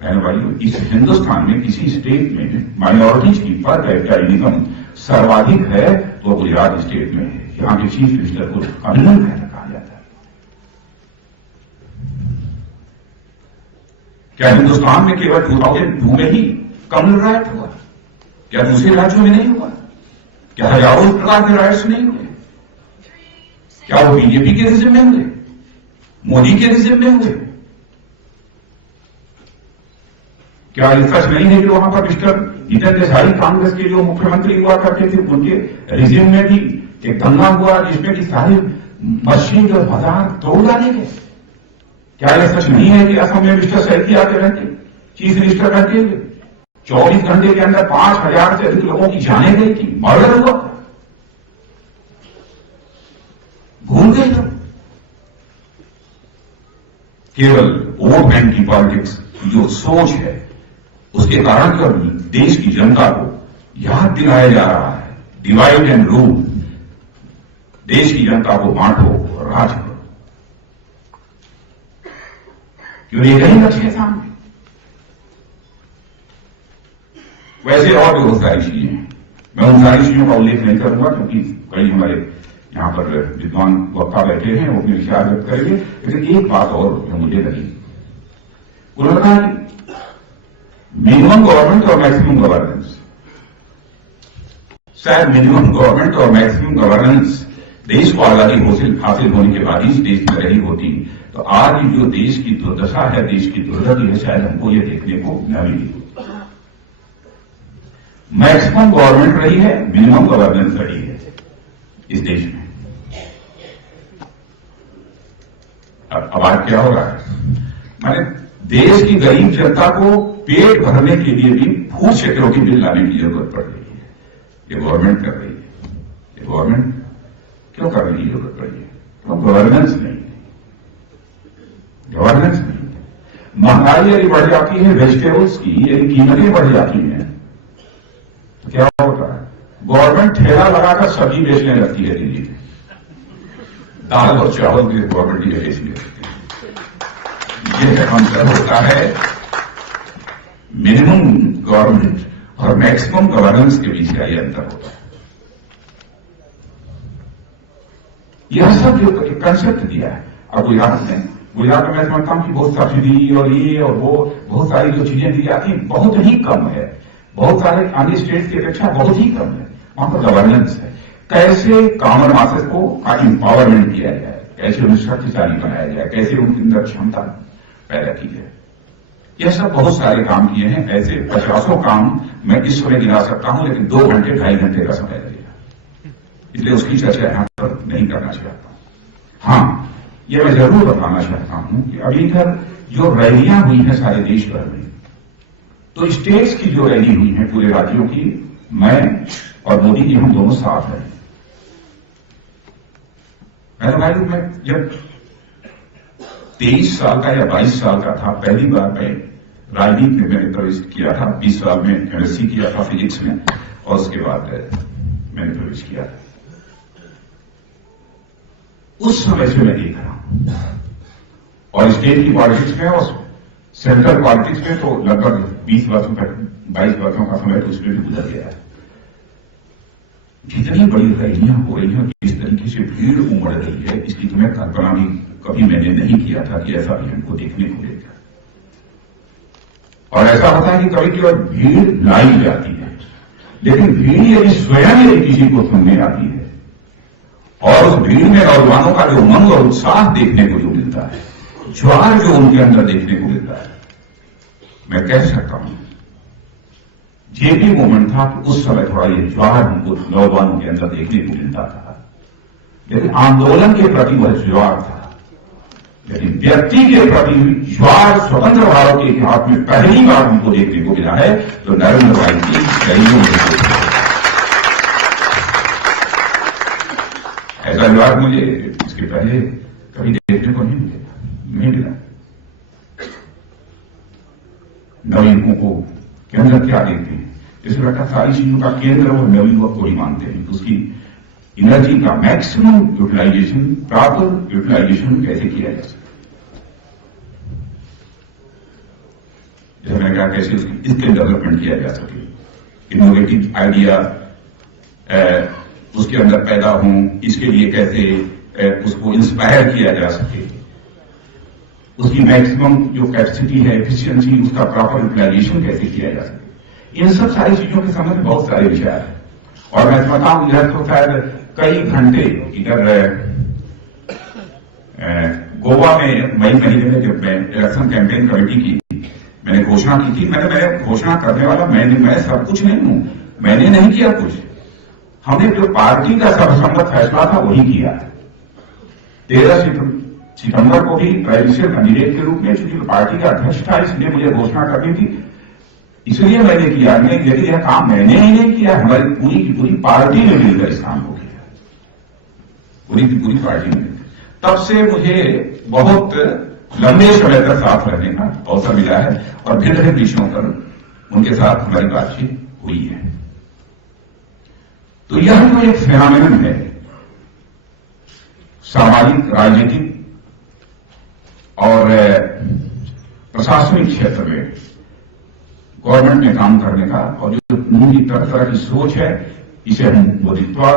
बहनों भाइयों, इस हिंदुस्तान में किसी स्टेट में माइनॉरिटीज की पर कैपिटा इनकम सर्वाधिक है तो गुजरात स्टेट में है। यहां के चीफ मिनिस्टर को अभिनंदन कहा जाता है। क्या हिंदुस्तान में केवल 2002 में ही कम्युनल राइट हुआ? क्या दूसरे राज्यों में नहीं हुआ? क्या हजारों प्रकार के राइट्स नहीं हुए? क्या वो बीजेपी के रिजिम में हुए, मोदी के रिजिम में हुए? क्या ये सच नहीं है कि वहां पर मिस्टर जितेंद्र देसाई कांग्रेस के जो मुख्यमंत्री हुआ करते थे उनके रिजिम में भी एक दंगा हुआ जिसमें कि सारी मस्जिद और बाजार तोड़ डाले गए? क्या यह सच नहीं है कि असम में मिस्टर सैकिया के रहते चीफ मिनिस्टर रहते हुए 24 घंटे के अंदर 5,000 से अधिक लोगों की जाने गई थी, मर्डर हुआ? भूल गए लोग। केवल वोट बैंक की पॉलिटिक्स जो सोच है उसके कारण जो देश की जनता को याद दिलाया जा रहा है, डिवाइड एंड रूल, देश की जनता को बांटो और राज करो, क्यों ये कहीं लक्ष्य है सामने। वैसे और भी बहुत सारी चीजें हैं, मैं उन सारी चीजों का उल्लेख नहीं करूंगा क्योंकि कई हमारे यहां पर विद्वान वक्ता बैठे हैं, वो अपने विचार व्यक्त करेंगे। लेकिन एक बात और जो मुझे लगी, उन्होंने कहा कि मेरे मिनिमम गवर्नमेंट और मैक्सिमम गवर्नेंस। शायद मिनिमम गवर्नमेंट और मैक्सिमम गवर्नेंस देश को आजादी हासिल होने के बाद ही इस देश में रही होती, तो आज जो देश की दुर्दशा है, देश की दुर्गति है, शायद हमको ये देखने को न मिली। मैक्सिमम गवर्नमेंट रही है, मिनिमम गवर्नेंस रही है इस देश में। अब आज क्या हो रहा है, माने देश की गरीब जनता को पेट भरने के लिए भी फूड सिक्योरिटी बिल लाने की जरूरत पड़ रही है। ये गवर्नमेंट कर रही है। ये गवर्नमेंट क्यों करने की जरूरत पड़ी है? तो गवर्नेंस नहीं है, गवर्नेंस नहीं है। महंगाई यदि बढ़ जाती है, वेजिटेबल्स की यदि कीमतें बढ़ जाती हैं, तो क्या होता है? गवर्नमेंट ठेला लगाकर सब्जी बेचने लगती है दिल्ली में, दाल और चावल की गवर्नमेंट ये बेचने लगती है। यह अंतर होता है मिनिमम गवर्नमेंट और मैक्सिमम गवर्नेंस के बीच का यह अंतर होता है। यह सब जो कंसेप्ट दिया है, अब गुजरात में मैं समझता हूं कि बहुत सब्सिडी और ये और वो बहुत सारी जो चीजें दी जाती हैं बहुत ही कम है, बहुत सारे अन्य स्टेट की अपेक्षा बहुत ही कम है। वहां पर गवर्नेंस है, कैसे कॉमन मासेस को एम्पावरमेंट किया जाए, कैसे उन्हें शक्तिशाली बनाया जाए, कैसे उनके अंदर क्षमता पैदा की जाए। यह सब बहुत सारे काम किए हैं, ऐसे 50 काम मैं इस समय गिना सकता हूं, लेकिन 2 घंटे 2.5 घंटे का समय लगेगा, इसलिए उसकी चर्चा यहां पर नहीं करना चाहता हूं। हाँ, यह मैं जरूर बताना चाहता हूं कि अभी इधर जो रैलियां हुई हैं सारे देश भर में, तो स्टेट्स की जो रैली हुई है पूरे राज्यों की, मैं और मोदी जी हम दोनों साथ हैं। मैं जब 23 साल का या 22 साल का था, पहली बार मैं राजनीति में मैंने प्रवेश किया था। 20 साल में एमएससी किया था फिजिक्स में, और उसके बाद मैंने प्रवेश किया था। उस समय से मैं देख रहा हूं, और स्टेट की पॉलिटिक्स में और सेंट्रल पॉलिटिक्स में तो लगभग 20 वर्षों तक, 22 वर्षों का समय तो उसमें भी गुजर गया है। जितनी बड़ी रैलियां हो रही हैं, इस तरीके से भीड़ उमड़ रही है, इसकी तो मैं कल्पना भी कभी मैंने नहीं किया था कि ऐसा भी हमको देखने को मिलेगा। और ऐसा होता है कि कभी कभी भीड़ लाई जाती है, लेकिन भीड़ यदि स्वयं यदि किसी को सुनने आती है, और उस भीड़ में नौजवानों का जो उमंग और उत्साह देखने को जो मिलता है, ज्वार जो उनके अंदर देखने को मिलता है, मैं कह सकता हूं ये भी मोमेंट था कि उस समय थोड़ा ये ज्वार हमको नौजवानों के अंदर देखने को मिलता था, लेकिन आंदोलन के प्रति वह ज्वार था। लेकिन व्यक्ति के प्रति ज्वार स्वतंत्र भारत के इतिहास में पहली बार हमको देखने को मिला है, तो नरेंद्र भाई की रैलियों में। ऐसा ज्वार मुझे इसके पहले कभी देखने को नहीं मिला। नवयुवकों को के अंदर क्या देखते हैं, जैसे लगता सारी चीजों का केंद्र वो नवयुवक को ही मानते हैं। उसकी एनर्जी का मैक्सिमम यूटिलाइजेशन, प्रॉपर यूटिलाइजेशन कैसे किया जा सकता, जैसे मैंने कहा कैसे उसकी स्किल डेवलपमेंट किया जा सके, इनोवेटिव आइडिया उसके अंदर पैदा हो, इसके लिए कैसे उसको इंस्पायर किया जा सके, उसकी मैक्सिमम जो कैपेसिटी है, एफिशिएंसी, उसका प्रॉपर यूटिलाइजेशन कैसे किया जा सके। इन सब सारी चीजों के संबंध में बहुत सारे विचार हैं, और मैं समझता हूं इधर तो शायद कई घंटे इधर गोवा में मई महीने में जब मैं इलेक्शन कैंपेन कमेटी की मैंने घोषणा की थी, मैंने घोषणा करने वाला मैं सब कुछ नहीं हूं, मैंने नहीं किया कुछ, हमने जो पार्टी का सर्वसम्मत फैसला था वही किया है। 13 सितंबर को भी प्रेसिडेंशियल कैंडिडेट के रूप में, चूंकि पार्टी का अध्यक्ष था इसलिए मुझे घोषणा करनी थी, इसलिए मैंने किया। लेकिन यह काम मैंने ही नहीं किया, हमारी पूरी की पूरी पार्टी ने मिलकर इस काम को किया, पूरी की पूरी पार्टी ने। तब से मुझे बहुत लंबे समय तक साथ रहने का अवसर मिला है, और भिन्न भिन्न विषयों पर उनके साथ हमारी बातचीत हुई है। तो यह जो एक फेनोमेनन है सामाजिक, राजनीतिक और प्रशासनिक क्षेत्र में गवर्नमेंट में काम करने का, और जो उनकी तरह की सोच है, इसे हम मोदित्वा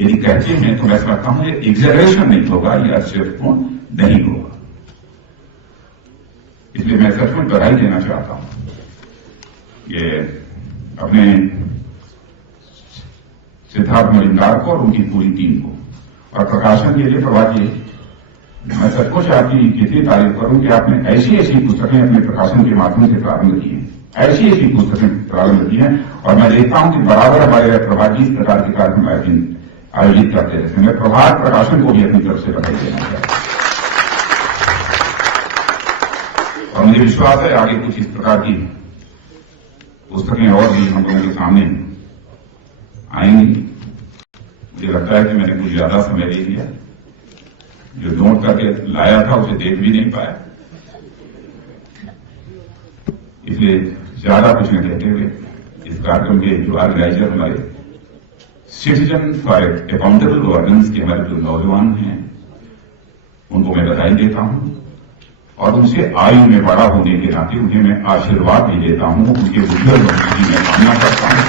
यदि कहते हैं तो मैं समझता हूं ये एग्जैजरेशन नहीं होगा, ये अतिशयोक्ति नहीं होगा। इसलिए मैं सच में बधाई देना चाहता हूं ये अपने सिद्धार्थ मलिंदार को और उनकी पूरी टीम को, और प्रकाशन के लिए प्रभात जी, मैं सचमुच आपकी कितनी तारीफ करूं कि आपने ऐसी ऐसी पुस्तकें अपने प्रकाशन के माध्यम से प्रारंभ की हैं, ऐसी ऐसी पुस्तकें प्रारंभ की हैं, और मैं देखता हूं कि बराबर हमारे प्रभात जी इस प्रकार के कार्यक्रम आयोजित करते रहते हैं। मैं प्रभात प्रकाशन को भी अपनी तरफ से बधाई देना चाहता हूं, और मुझे विश्वास है आगे कुछ इस प्रकार की पुस्तकें और भी हम लोगों के सामने आएंगी। मुझे लगता है कि मैंने कुछ ज्यादा समय ले लिया, जो नोट करके लाया था उसे देख भी नहीं पाया, इसलिए ज्यादा कुछ न कहते हुए इस कार्यक्रम के जो ऑर्गेनाइजर हमारे सिटीजन फॉर अकाउंटेबल गवर्नेंस के हमारे जो नौजवान हैं उनको मैं बधाई देता हूं, और उनसे आयु में बड़ा होने के नाते उन्हें मैं आशीर्वाद भी देता हूं, उनके उज्जवल भविष्य की मैं कामना करता हूं,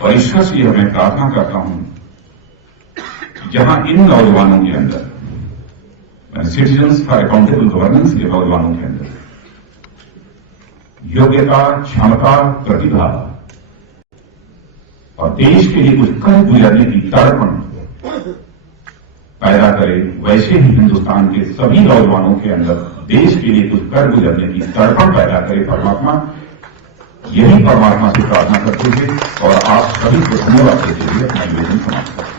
और ईश्वर से मैं प्रार्थना करता हूं जहां इन नौजवानों के अंदर, सिटीजन्स फॉर अकाउंटेबल गवर्नेंस के नौजवानों के अंदर योग्यता, क्षमता, प्रतिभा और देश के लिए कुछ कर गुजरने की तड़पण पैदा करे, वैसे ही हिंदुस्तान के सभी नौजवानों के अंदर देश के लिए कुछ कर गुजरने की तड़पण पैदा करे परमात्मा। यही परमात्मा से प्रार्थना करते हुए और आप सभी को धन्यवाद देते हुए अपना निवेदन समाप्त करते हैं।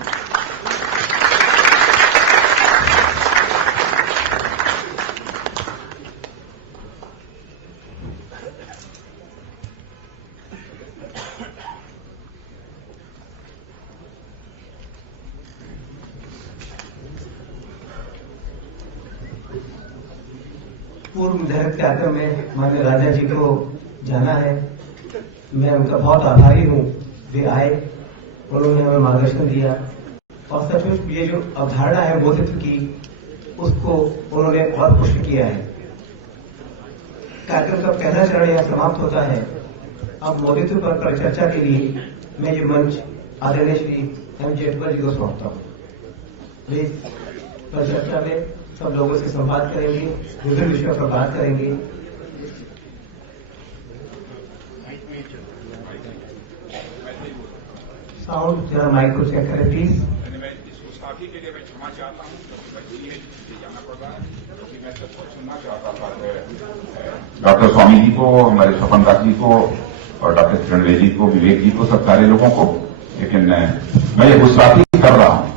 पूर्व विधायक के आते में माननीय राजा जी को जाना है, मैं उनका बहुत आभारी हूं। वे आए, उन्होंने हमें मार्गदर्शन दिया, और सचमुच ये जो अवधारणा है मोदित्व की, उसको उन्होंने और पुष्ट किया है। कार्यक्रम का पहला चरण यहां समाप्त होता है। अब मोदित्व पर परिचर्चा के लिए मैं ये मंच आदरणीय श्री एम जेठमल जी को सौंपता हूं। प्लीज परिचर्चा में सब लोगों से संवाद करेंगे, विभिन्न विषयों पर बात करेंगे। साउंड जरा माइक को चेक करें प्लीज। इस गुस्ताखी के लिए मैं क्षमा चाहता हूँ, जाना पड़ रहा है, क्योंकि मैं सबको सुनना चाहता था डॉक्टर स्वामी जी को, हमारे स्वपन दास जी को, और डॉक्टर किरण बेदी को, विवेक जी को, सब सारे लोगों को, लेकिन मैं ये गुस्ताखी कर रहा हूं,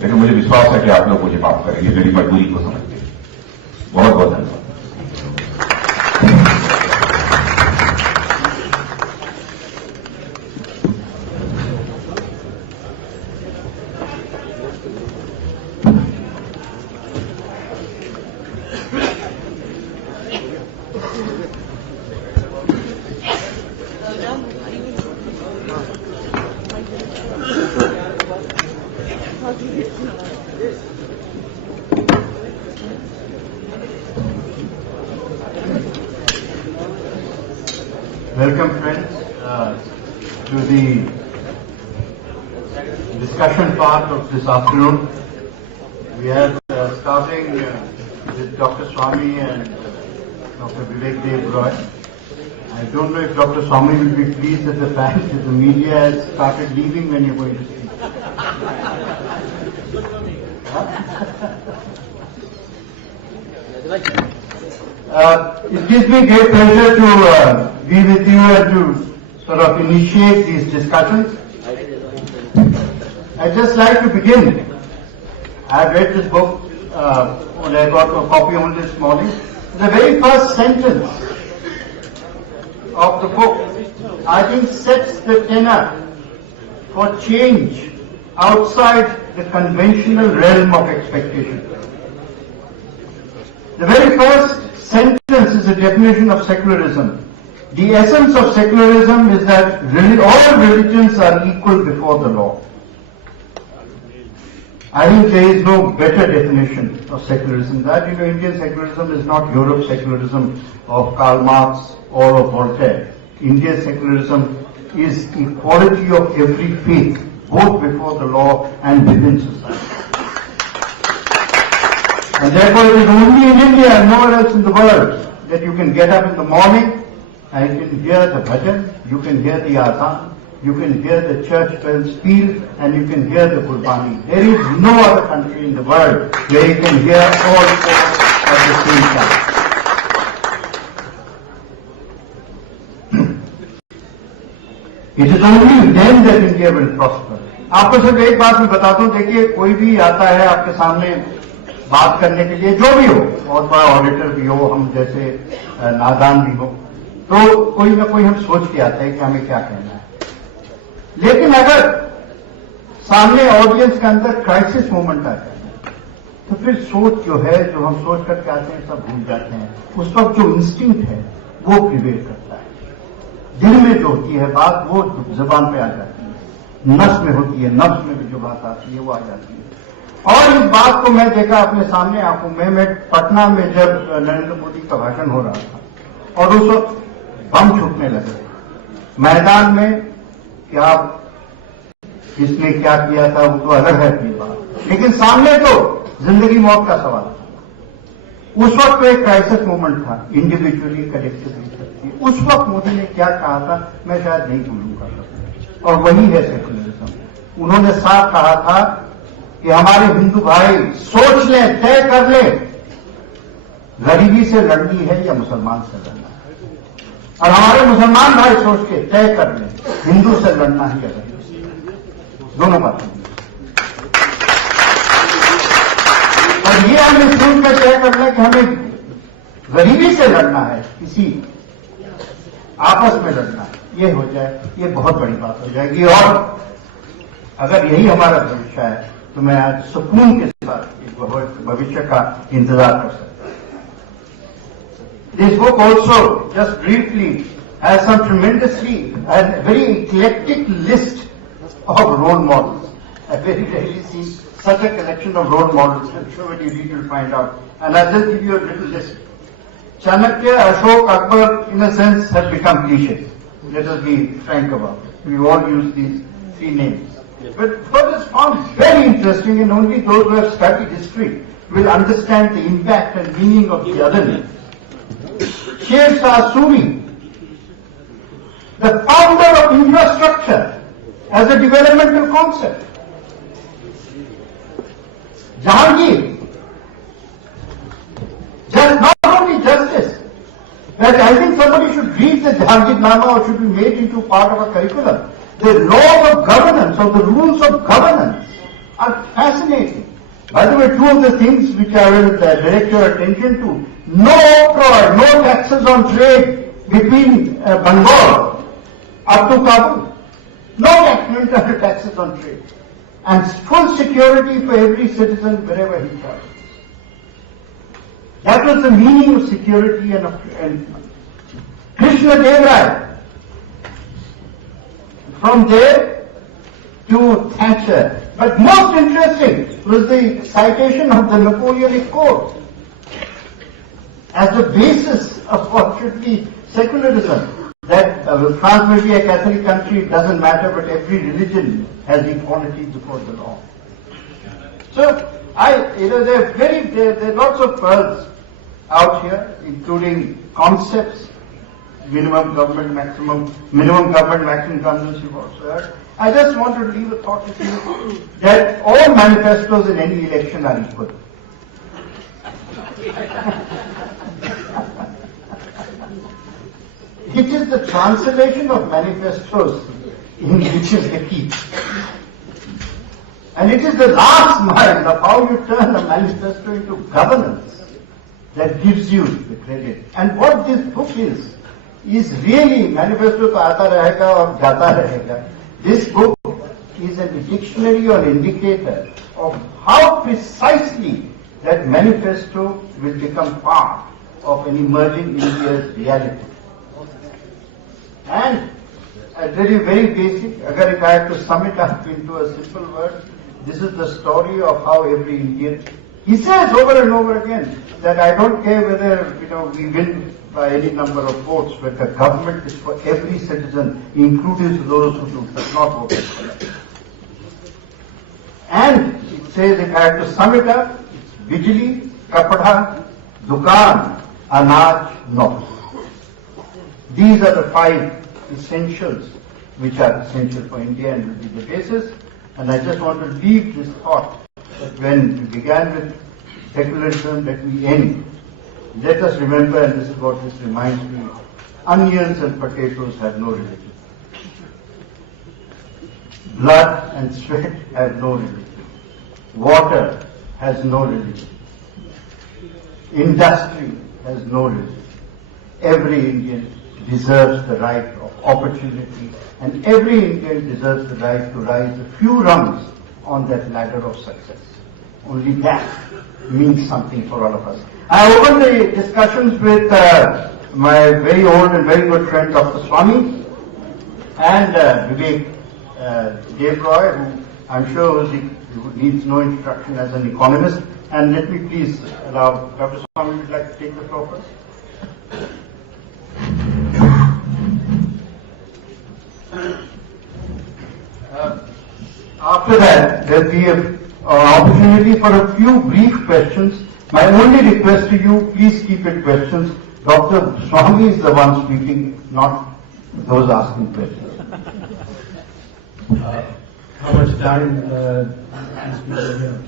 लेकिन मुझे विश्वास है कि आप लोग मुझे माफ करेंगे, मेरी मजबूरी को समझते। बहुत बहुत धन्यवाद। Welcome friends to the discussion part of this afternoon. We are starting with Dr. Swami and Dr. Vivek Dev Roy. I don't know if Dr. Swami will be pleased at the fact that the media has started leaving when you're going to speak. It gives me great pleasure to be with you and to sort of initiate these discussions. I'd just like to begin. I've read this book, and I got a copy only this morning. The very first sentence of the book, I think, sets the tenor for change outside the conventional realm of expectation. The very first sentence is a definition of secularism. The essence of secularism is that all religions are equal before the law. I think there is no better definition of secularism. That, Indian secularism is not Europe's secularism of Karl Marx or of Voltaire. Indian secularism is equality of every faith, both before the law and within society. And therefore it is only in India and nowhere else in the world that you can get up in the morning and you can hear the bhajan, you can hear the adhan, you can hear the church bells peal, and you can hear the Gurbani. There is no other country in the world where you can hear all four at the same time. It is only then that India will prosper. आपको सिर्फ एक बात मैं बताता हूँ, देखिए कोई भी आता है आपके सामने बात करने के लिए, जो भी हो, बहुत बड़ा ऑडिटर भी हो, हम जैसे नादान भी हो, तो कोई ना कोई हम सोच के आते हैं कि हमें क्या कहना है। लेकिन अगर सामने ऑडियंस के अंदर क्राइसिस मोमेंट आता है, तो फिर सोच जो है, जो हम सोच करके आते हैं, सब भूल जाते हैं। उस वक्त जो इंस्टिंक्ट है वो प्रिवेल करता है, दिल में जो होती है बात वो जुबान पे आ जाती है, नस में होती है, नफ्स में भी जो बात आती है वो आ जाती है। और इस बात को मैं देखा अपने सामने आंखों में, मैं पटना में जब नरेंद्र मोदी का भाषण हो रहा था और उस वक्त बम छूटने लगे मैदान में, क्या किसने क्या किया था वो तो अलग है अपनी बात, लेकिन सामने तो जिंदगी मौत का सवाल था। उस वक्त तो एक क्राइसिस मोमेंट था, इंडिविजुअली कलेक्टिवली। उस वक्त मोदी ने क्या कहा था मैं शायद नहीं भूलूंगा, और वही है सेकुलरिज्म। उन्होंने साफ कहा था कि हमारे हिंदू भाई सोच लें, तय कर लें, गरीबी से लड़नी है या मुसलमान से लड़ना है, और हमारे मुसलमान भाई सोच के तय कर लें हिंदू से लड़ना है या गरीबी से, दोनों बातें। और ये हम इस सोच में तय कर लें कि हमें गरीबी से लड़ना है, किसी आपस में लड़ना है, ये हो जाए, ये बहुत बड़ी बात हो जाएगी। और अगर यही हमारा भविष्य है तो मैं आज सुकून के साथ इस भविष्य का इंतजार कर सकता हूं। This book also, just briefly, has some tremendously and very eclectic list of role models. I very rarely see such a collection of role models. I'm sure when you read you'll find out. And I'll just give you a little list. Chanakya, Ashok, Akbar, in a sense, have become cliches. Let us be frank about it. We all use these three names. But what is found very interesting, and only those who have studied history will understand the impact and meaning of the other names. Sher Shah Suri, the founder of infrastructure as a developmental concept. Jahangir, just not only justice, that I think somebody should read the Jahangirnama or should be made into part of a curriculum. The laws of governance, or the rules of governance, are fascinating. By the way, two of the things which I will direct your attention to: no octroi, no taxes on trade between Bengal up to Kabul, no taxes on trade, and full security for every citizen wherever he travels. That was the meaning of security and Krishna Dev Raya. From there to Thatcher. But most interesting was the citation of the Napoleonic Code as the basis of what should be secularism. That France may be a Catholic country, it doesn't matter, but every religion has equality before the law. So, there are lots of pearls out here, including concepts. Minimum government, maximum governance you've also heard. I just want to leave a thought with you that all manifestos in any election are equal. It is the translation of manifestos in which is the key. And it is the last mile of how you turn a manifesto into governance that gives you the credit. And what this book is really, manifesto to aata rahega aur jata rahega. This book is a dictionary or indicator of how precisely that manifesto will become part of an emerging India's reality. And I'll tell you very basic, if I have to sum it up into a simple word, this is the story of how every Indian, he says over and over again that I don't care whether we win by any number of votes, but the government is for every citizen, including those who do not vote. And it says, if I have to sum it up, it's Bijli, Kapada, Dukan, anaj, no. These are the 5 essentials which are essential for India and will be the basis. And I just want to leave this thought that when we began with secularism, let me end. Let us remember, and this is what this reminds me, onions and potatoes have no religion. Blood and sweat have no religion. Water has no religion. Industry has no religion. Every Indian deserves the right of opportunity, and every Indian deserves the right to rise a few rungs on that ladder of success. Only that means something for all of us. I open the discussions with my very old and very good friend Dr. Swami and Vivek Devroy, who I'm sure who needs no introduction as an economist. And let me please allow Dr. Swami would like to take the floor first. After that, there will be an opportunity for a few brief questions. My only request to you, please keep it questions. Dr. Swami is the one speaking, not those asking questions. How much time these people have?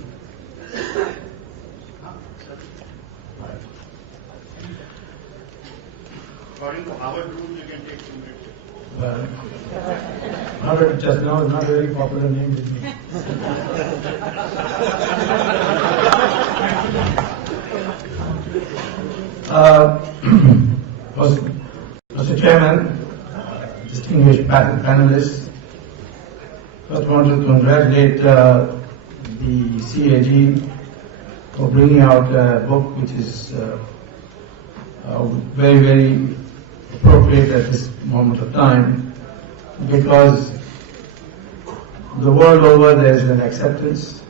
According to Harvard rules, you can take 2 minutes. Harvard just now is not a very popular name with me. Mr. Chairman, distinguished panelists, first want to congratulate the CAG for bringing out a book which is very, very appropriate at this moment of time, because the world over there is an acceptance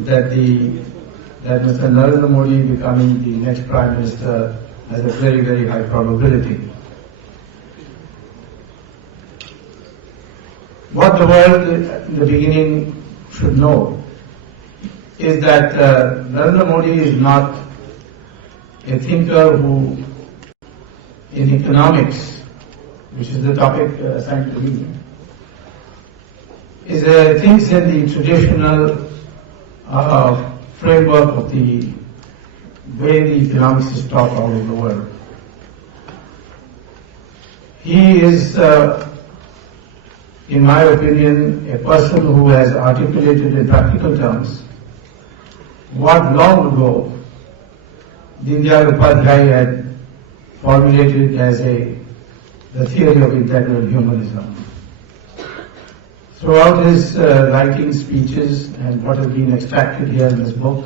that Mr. Narendra Modi becoming the next Prime Minister has a very, very high probability. What the world in the beginning should know is that Narendra Modi is not a thinker who, in economics, which is the topic assigned to me, thinks in the traditional framework of the way the economics is taught all over the world. He is, in my opinion, a person who has articulated in practical terms what long ago Dindayal Upadhyay had formulated as the theory of integral humanism. Throughout his writing, speeches, and what has been extracted here in this book,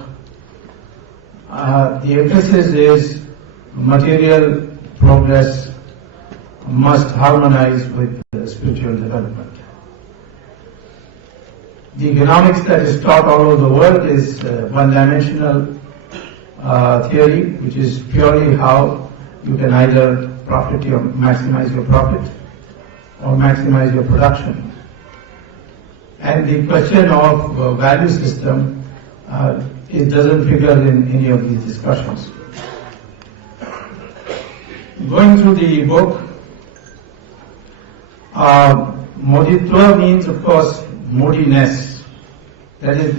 the emphasis is material progress must harmonize with spiritual development. The economics that is taught all over the world is one-dimensional theory, which is purely how you can either maximize your profit or maximize your production. And the question of value system, it doesn't figure in any of these discussions. Going through the book, Moditva means, of course, Modiness. That is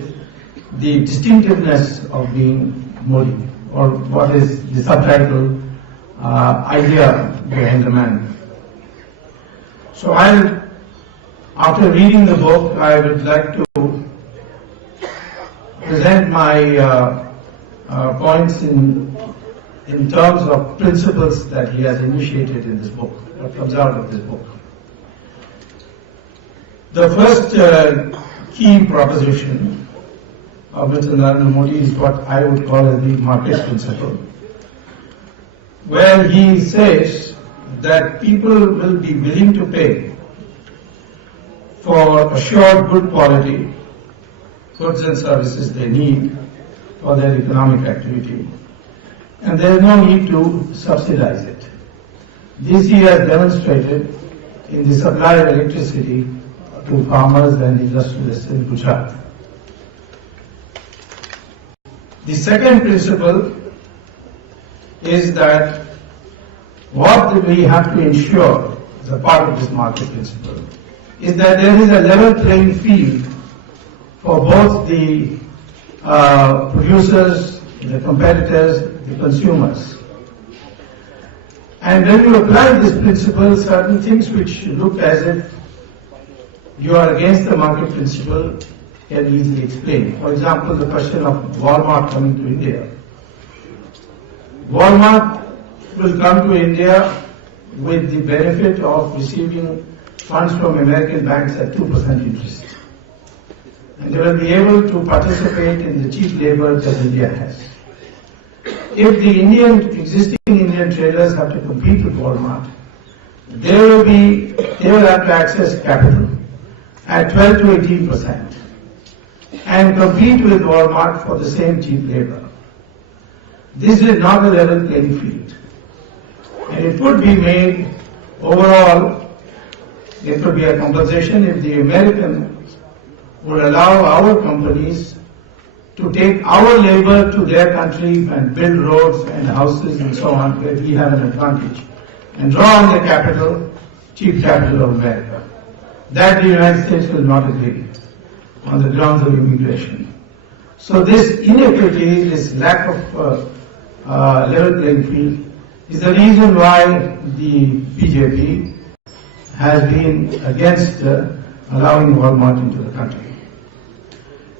the distinctiveness of being Modi, or what is the subtitle idea behind the man. So after reading the book, I would like to present my points in terms of principles that he has initiated in this book, what comes out of this book. The first key proposition of Mr. Narendra Modi is what I would call as the market principle, where he says that people will be willing to pay for assured good quality goods and services they need for their economic activity, and there is no need to subsidize it. This he has demonstrated in the supply of electricity to farmers and industrialists in Gujarat. The second principle is that what we have to ensure as a part of this market principle is that there is a level playing field for both the producers, the competitors, the consumers. And when you apply this principle, certain things which look as if you are against the market principle can easily explain. For example, the question of Walmart coming to India. Walmart will come to India with the benefit of receiving funds from American banks at 2% interest. And they will be able to participate in the cheap labor that India has. If the existing Indian traders have to compete with Walmart, they will have to access capital at 12 to 18% and compete with Walmart for the same cheap labor. This is not a level playing field. And it could be made overall, it could be a compensation if the Americans would allow our companies to take our labor to their country and build roads and houses and so on, where we have an advantage, and draw on the capital, cheap capital of America. That the United States will not agree on the grounds of immigration. So this inequity, this lack of level playing field, is the reason why the BJP has been against allowing Walmart into the country.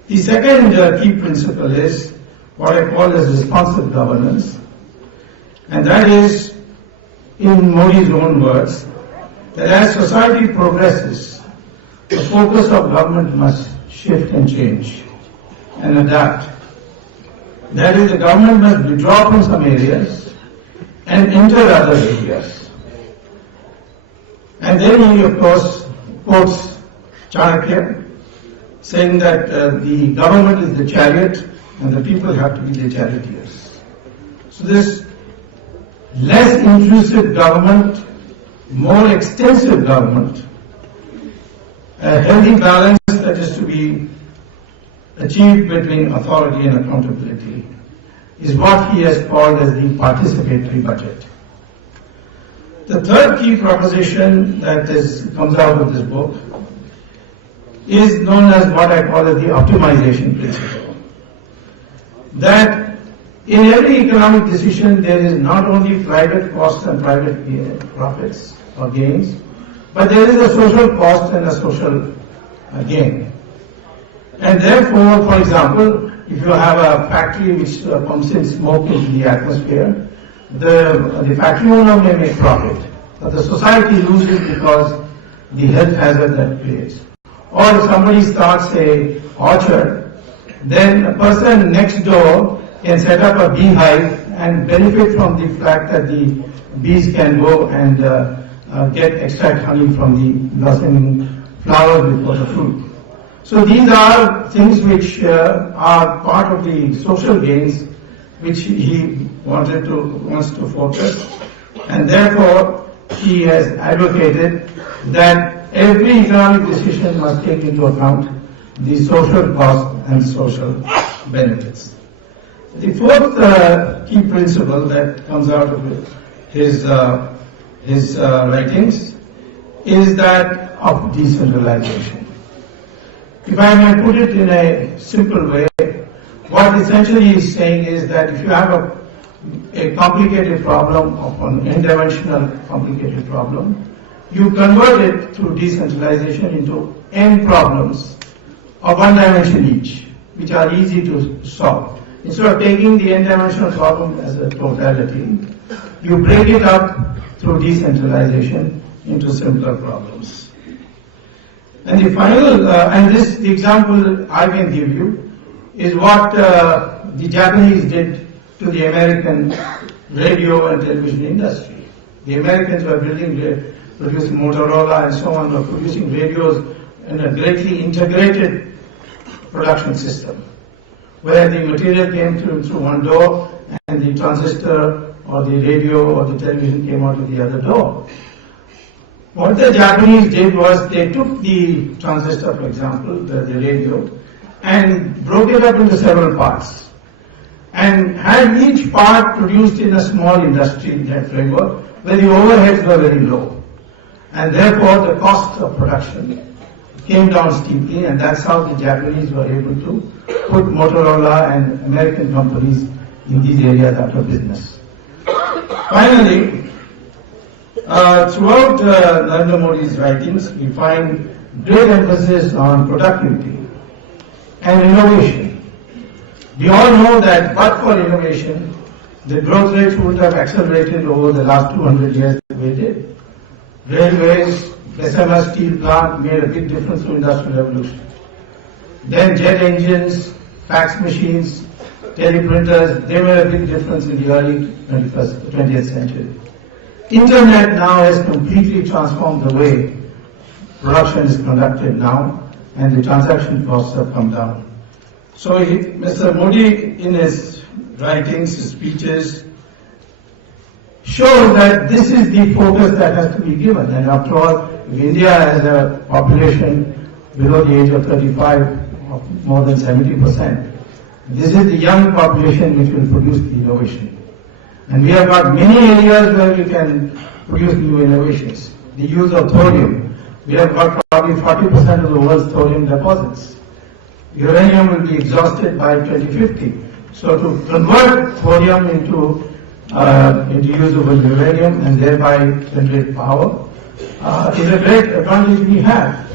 The second key principle is what I call as responsive governance, and that is, in Modi's own words, that as society progresses, the focus of government must shift and change and adapt. That is, the government must withdraw from some areas and enter other areas. And then he, of course, quotes Chanakya, saying that the government is the chariot and the people have to be the charioteers. So this less intrusive government, more extensive government, a healthy balance that is to be achieved between authority and accountability, is what he has called as the participatory budget. The third key proposition that comes out of this book is known as what I call as the optimization principle. That in every economic decision there is not only private costs and private profits or gains, but there is a social cost and a social gain. And therefore, for example, if you have a factory which pumps in smoke into the atmosphere, the factory owner may make profit, but the society loses because the health hazard that creates. Or if somebody starts a orchard, then a person next door can set up a beehive and benefit from the fact that the bees can go and extract honey from the blossoming flowers before the fruit. So these are things which are part of the social gains which he wants to focus, and therefore he has advocated that every economic decision must take into account the social cost and social benefits. The fourth key principle that comes out of his writings is that of decentralization. If I may put it in a simple way, what essentially he's saying is that if you have a complicated problem, of an n-dimensional complicated problem, you convert it through decentralization into n problems of one dimension each, which are easy to solve. Instead of taking the n-dimensional problem as a totality, you break it up through decentralization into simpler problems. And the final, the example I can give you is what the Japanese did to the American radio and television industry. The Americans were producing Motorola and so on, were producing radios in a greatly integrated production system, where the material came through one door and the transistor or the radio or the television came out of the other door. What the Japanese did was they took the transistor, for example, the radio, and broke it up into several parts. and had each part produced in a small industry in that framework where the overheads were very low. And therefore the cost of production came down steeply, and that's how the Japanese were able to put Motorola and American companies in these areas out of business. Finally, throughout Narendra Modi's writings, we find great emphasis on productivity and innovation. We all know that but for innovation, the growth rates would have accelerated over the last 200 years the way it did. Railways, SMS steel plant made a big difference to industrial revolution. Then jet engines, fax machines, teleprinters, they made a big difference in the early 20th century. Internet now has completely transformed the way production is conducted now, and the transaction costs have come down. So Mr. Modi, in his writings, his speeches, shows that this is the focus that has to be given. And after all, if India has a population below the age of 35 of more than 70%, this is the young population which will produce the innovation. And we have got many areas where we can produce new innovations. The use of thorium. We have got probably 40% of the world's thorium deposits. Uranium will be exhausted by 2050. So to convert thorium into usable uranium and thereby generate power is a great advantage we have.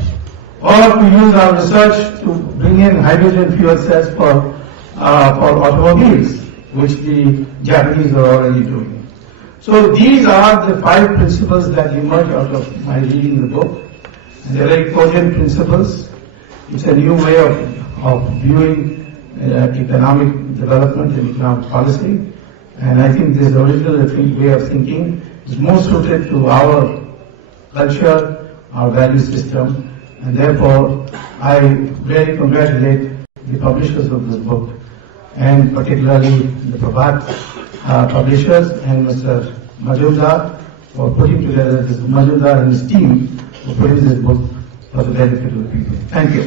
Or to use our research to bring in hydrogen fuel cells for automobiles, which the Japanese are already doing. So these are the 5 principles that emerge out of my reading the book. And they're very cogent principles. It's a new way of viewing economic development and economic policy. And I think this original way of thinking is more suited to our culture, our value system, and therefore I really congratulate the publishers of this book, and particularly the Prabhat publishers and Mr. Majumdar for putting together this, Majumdar and his team for putting this book for the benefit of the people. Thank you.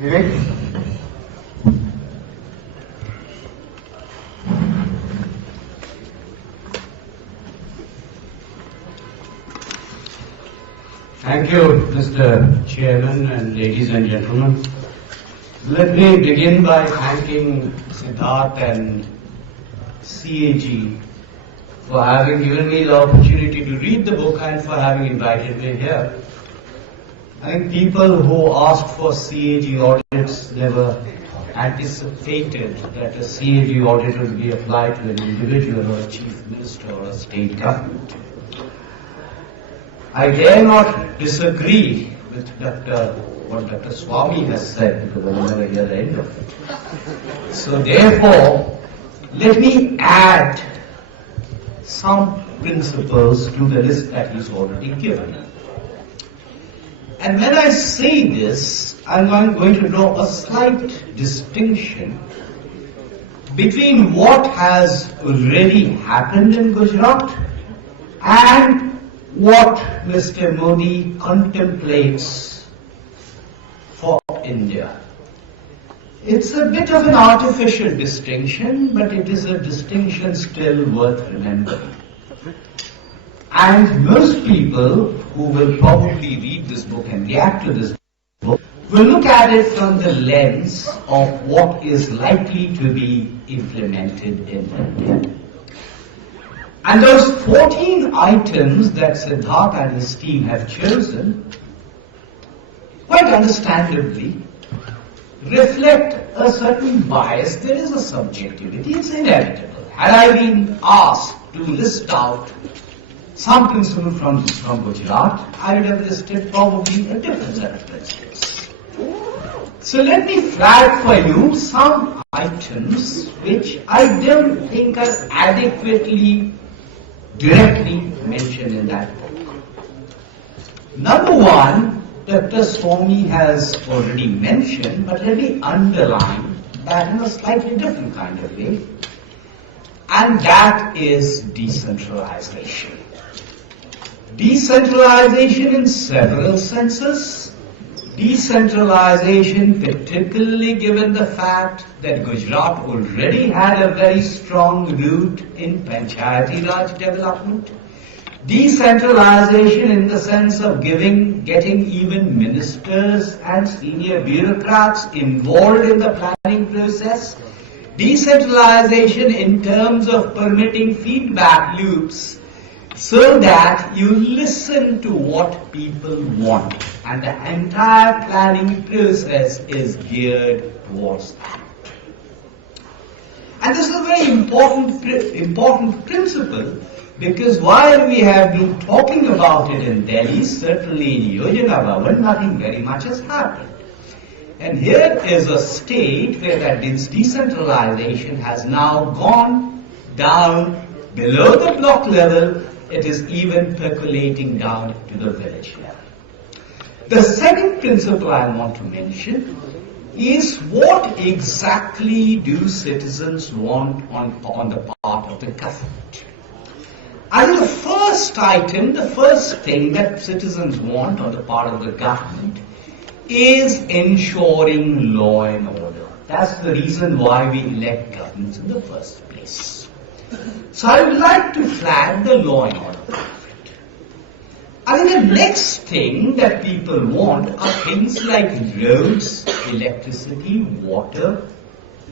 Vivek? Thank you, Mr. Chairman and ladies and gentlemen. Let me begin by thanking Siddharth and CAG for having given me the opportunity to read the book and for having invited me here. I think people who asked for CAG audits never anticipated that a CAG audit would be applied to an individual or a chief minister or a state government. I dare not disagree with what Dr. Swami has said, because I will never hear the end of it. So therefore, let me add some principles to the list that he's already given. And when I say this, I'm going to draw a slight distinction between what has already happened in Gujarat and what Mr. Modi contemplates for India. It's a bit of an artificial distinction, but it is a distinction still worth remembering. And most people who will probably read this book and react to this book will look at it from the lens of what is likely to be implemented in India. And those 14 items that Siddharth and his team have chosen, quite understandably, reflect a certain bias. There is a subjectivity, it's inevitable. Had I been asked to list out some principles from Gujarat, I would have listed probably a different set of principles. So let me flag for you some items which I don't think are adequately directly mentioned in that book. Number one, Dr. Swami has already mentioned, but let me underline that in a slightly different kind of way, and that is decentralization. Decentralization in several senses. Decentralization, particularly given the fact that Gujarat already had a very strong root in Panchayati Raj development. Decentralization in the sense of getting even ministers and senior bureaucrats involved in the planning process. Decentralization in terms of permitting feedback loops so that you listen to what people want, and the entire planning process is geared towards that. And this is a very important principle, because while we have been talking about it in Delhi, certainly in Yojana Bhavan, nothing very much has happened. And here is a state where that decentralization has now gone down below the block level. It is even percolating down to the village level. The second principle I want to mention is what exactly do citizens want on the part of the government. And the first item, the first thing that citizens want on the part of the government is ensuring law and order. That's the reason why we elect governments in the first place. So I would like to flag the law and order part of it. I think the next thing that people want are things like roads, electricity, water,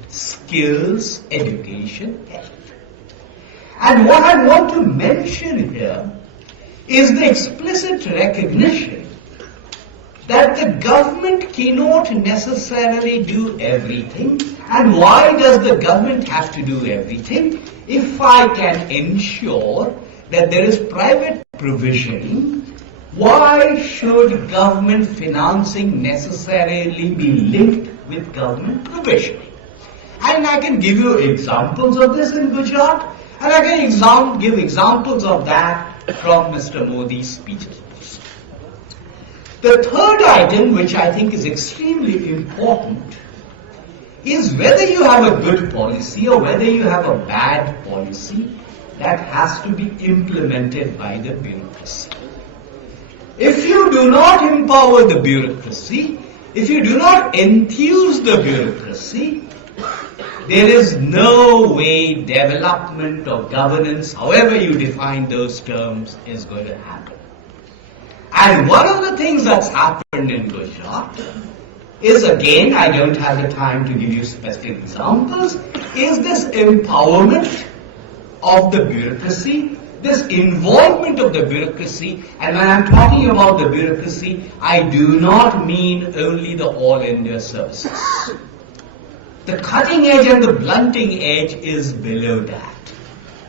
skills, education, health. And what I want to mention here is the explicit recognition that the government cannot necessarily do everything. And why does the government have to do everything? If I can ensure that there is private provisioning, why should government financing necessarily be linked with government provisioning? And I can give you examples of this in Gujarat, and I can give examples of that from Mr. Modi's speeches. The third item, which I think is extremely important, is whether you have a good policy or whether you have a bad policy, that has to be implemented by the bureaucracy. If you do not empower the bureaucracy, if you do not enthuse the bureaucracy, there is no way development or governance, however you define those terms, is going to happen. And one of the things that's happened in Gujarat is, again, I don't have the time to give you specific examples, is this empowerment of the bureaucracy, this involvement of the bureaucracy. And when I'm talking about the bureaucracy, I do not mean only the All India services. The cutting edge and the blunting edge is below that.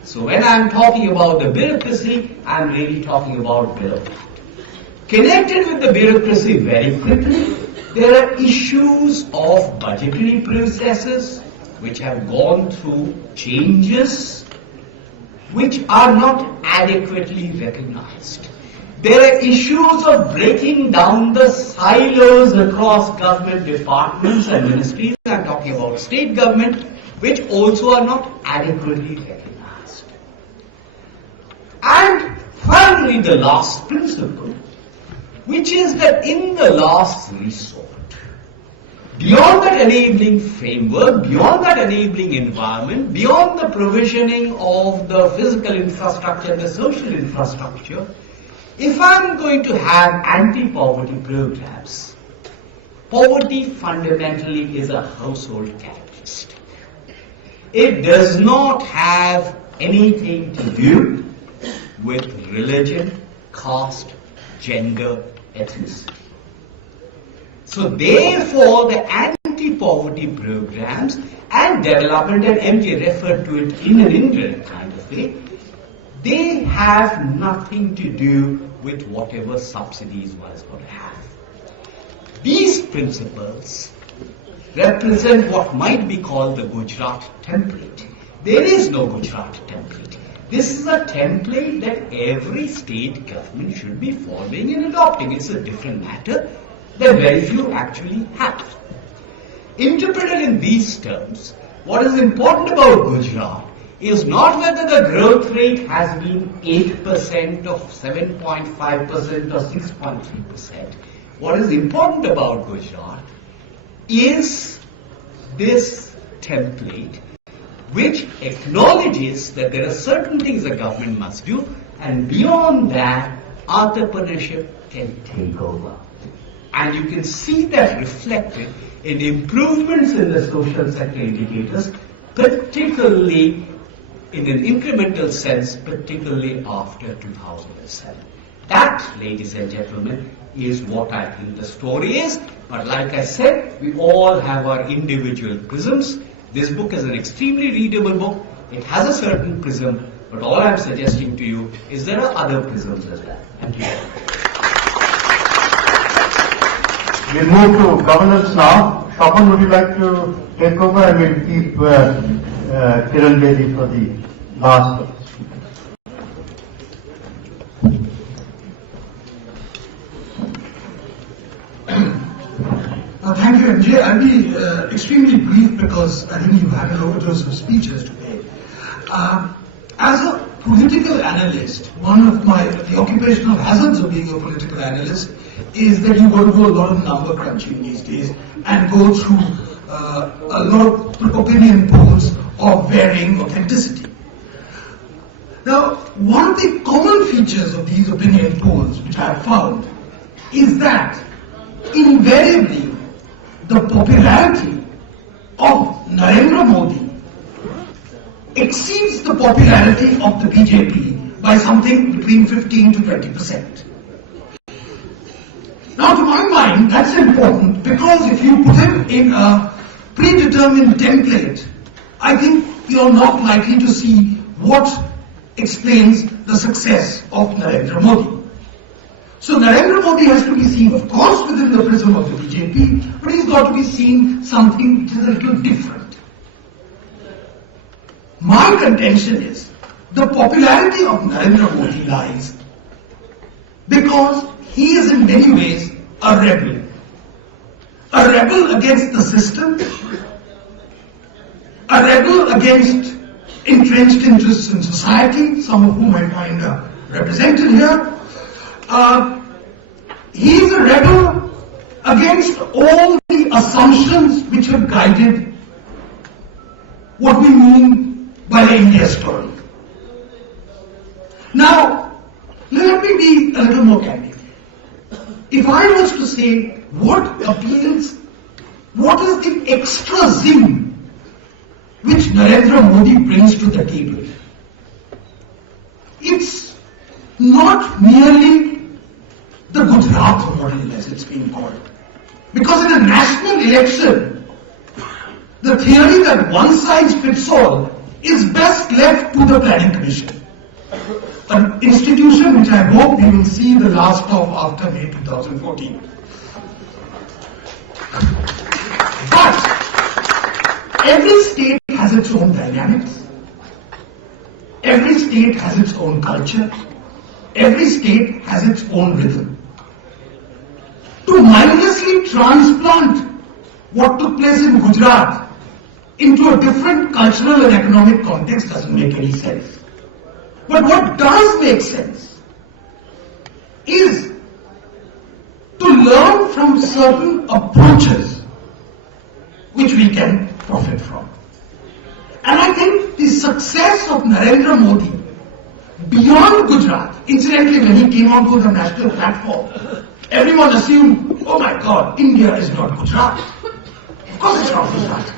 So when I'm talking about the bureaucracy, I'm really talking about below that. Connected with the bureaucracy very quickly, there are issues of budgetary processes which have gone through changes which are not adequately recognized. There are issues of breaking down the silos across government departments and ministries, I'm talking about state government, which also are not adequately recognized. And finally, the last principle, which is that in the last resort, beyond that enabling framework, beyond that enabling environment, beyond the provisioning of the physical infrastructure, the social infrastructure, if I'm going to have anti-poverty programs, poverty fundamentally is a household characteristic. It does not have anything to do with religion, caste, gender, ethnicity. So therefore, the anti-poverty programs and development, and MJ referred to it in an indirect kind of way, they have nothing to do with whatever subsidies one is going to have. These principles represent what might be called the Gujarat template. There is no Gujarat template. This is a template that every state government should be following and adopting. It's a different matter that very few actually have. Interpreted in these terms, what is important about Gujarat is not whether the growth rate has been 8% or 7.5% or 6.3%. what is important about Gujarat is this template which acknowledges that there are certain things the government must do, and beyond that, entrepreneurship can take over. And you can see that reflected in improvements in the social sector indicators, particularly in an incremental sense, particularly after 2007. That, ladies and gentlemen, is what I think the story is. But like I said, we all have our individual prisms. This book is an extremely readable book. It has a certain prism, but all I'm suggesting to you is there are other prisms as well. Thank you. We'll move to governance now. Shopan, would you like to take over, and we'll keep Kiran Bedi for the last of the speakers. Thank you, MJ. I'll be extremely brief because I think you had an overdose of speeches today. As a political analyst, one of the occupational hazards of being a political analyst is that you go to do a lot of number crunching these days and go through a lot of opinion polls of varying authenticity. Now, one of the common features of these opinion polls which I have found is that invariably the popularity of Narendra Modi exceeds the popularity of the BJP by something between 15 to 20%. Now, to my mind, that's important because if you put him in a predetermined template, I think you're not likely to see what explains the success of Narendra Modi. So Narendra Modi has to be seen, of course, within the prism of the BJP, but he's got to be seen something which is a little different. My contention is the popularity of Narendra Modi lies because he is in many ways a rebel. A rebel against the system, a rebel against entrenched interests in society, some of whom I find are represented here. He is a rebel against all the assumptions which have guided what we mean by the India story. Now, let me be a little more candid. If I was to say what appeals, what is the extra zing which Narendra Modi brings to the table, it's not merely the Gujarat model as it's being called. Because in a national election, the theory that one size fits all is best left to the Planning Commission, an institution which I hope we will see the last of after May 2014. But every state has its own dynamics. Every state has its own culture. Every state has its own rhythm. To mindlessly transplant what took place in Gujarat into a different cultural and economic context doesn't make any sense. But what does make sense is to learn from certain approaches which we can profit from. And I think the success of Narendra Modi beyond Gujarat, incidentally when he came onto the national platform, everyone assumed, oh my God, India is not Gujarat. Of course it's not Gujarat.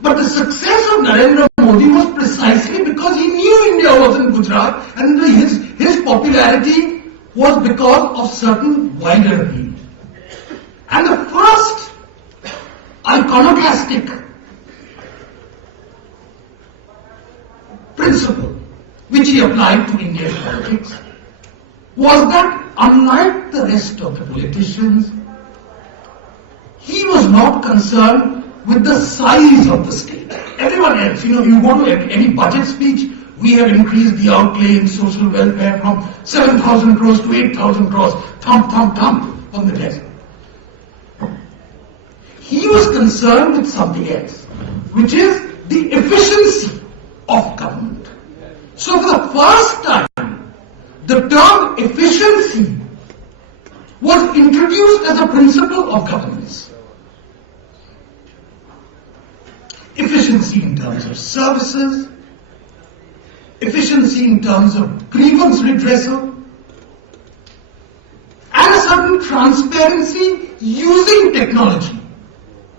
But the success of Narendra Modi was precisely because he knew India wasn't Gujarat, and his popularity was because of certain wider need. And the first iconoclastic principle which he applied to Indian politics was that unlike the rest of the politicians, he was not concerned with the size of the state. Everyone else, you go to any budget speech, we have increased the outlay in social welfare from 7,000 crores to 8,000 crores, thump on the desk. He was concerned with something else, which is the efficiency of government. So for the first time, the term efficiency was introduced as a principle of governance. Efficiency in terms of services, efficiency in terms of grievance redressal, and a certain transparency using technology.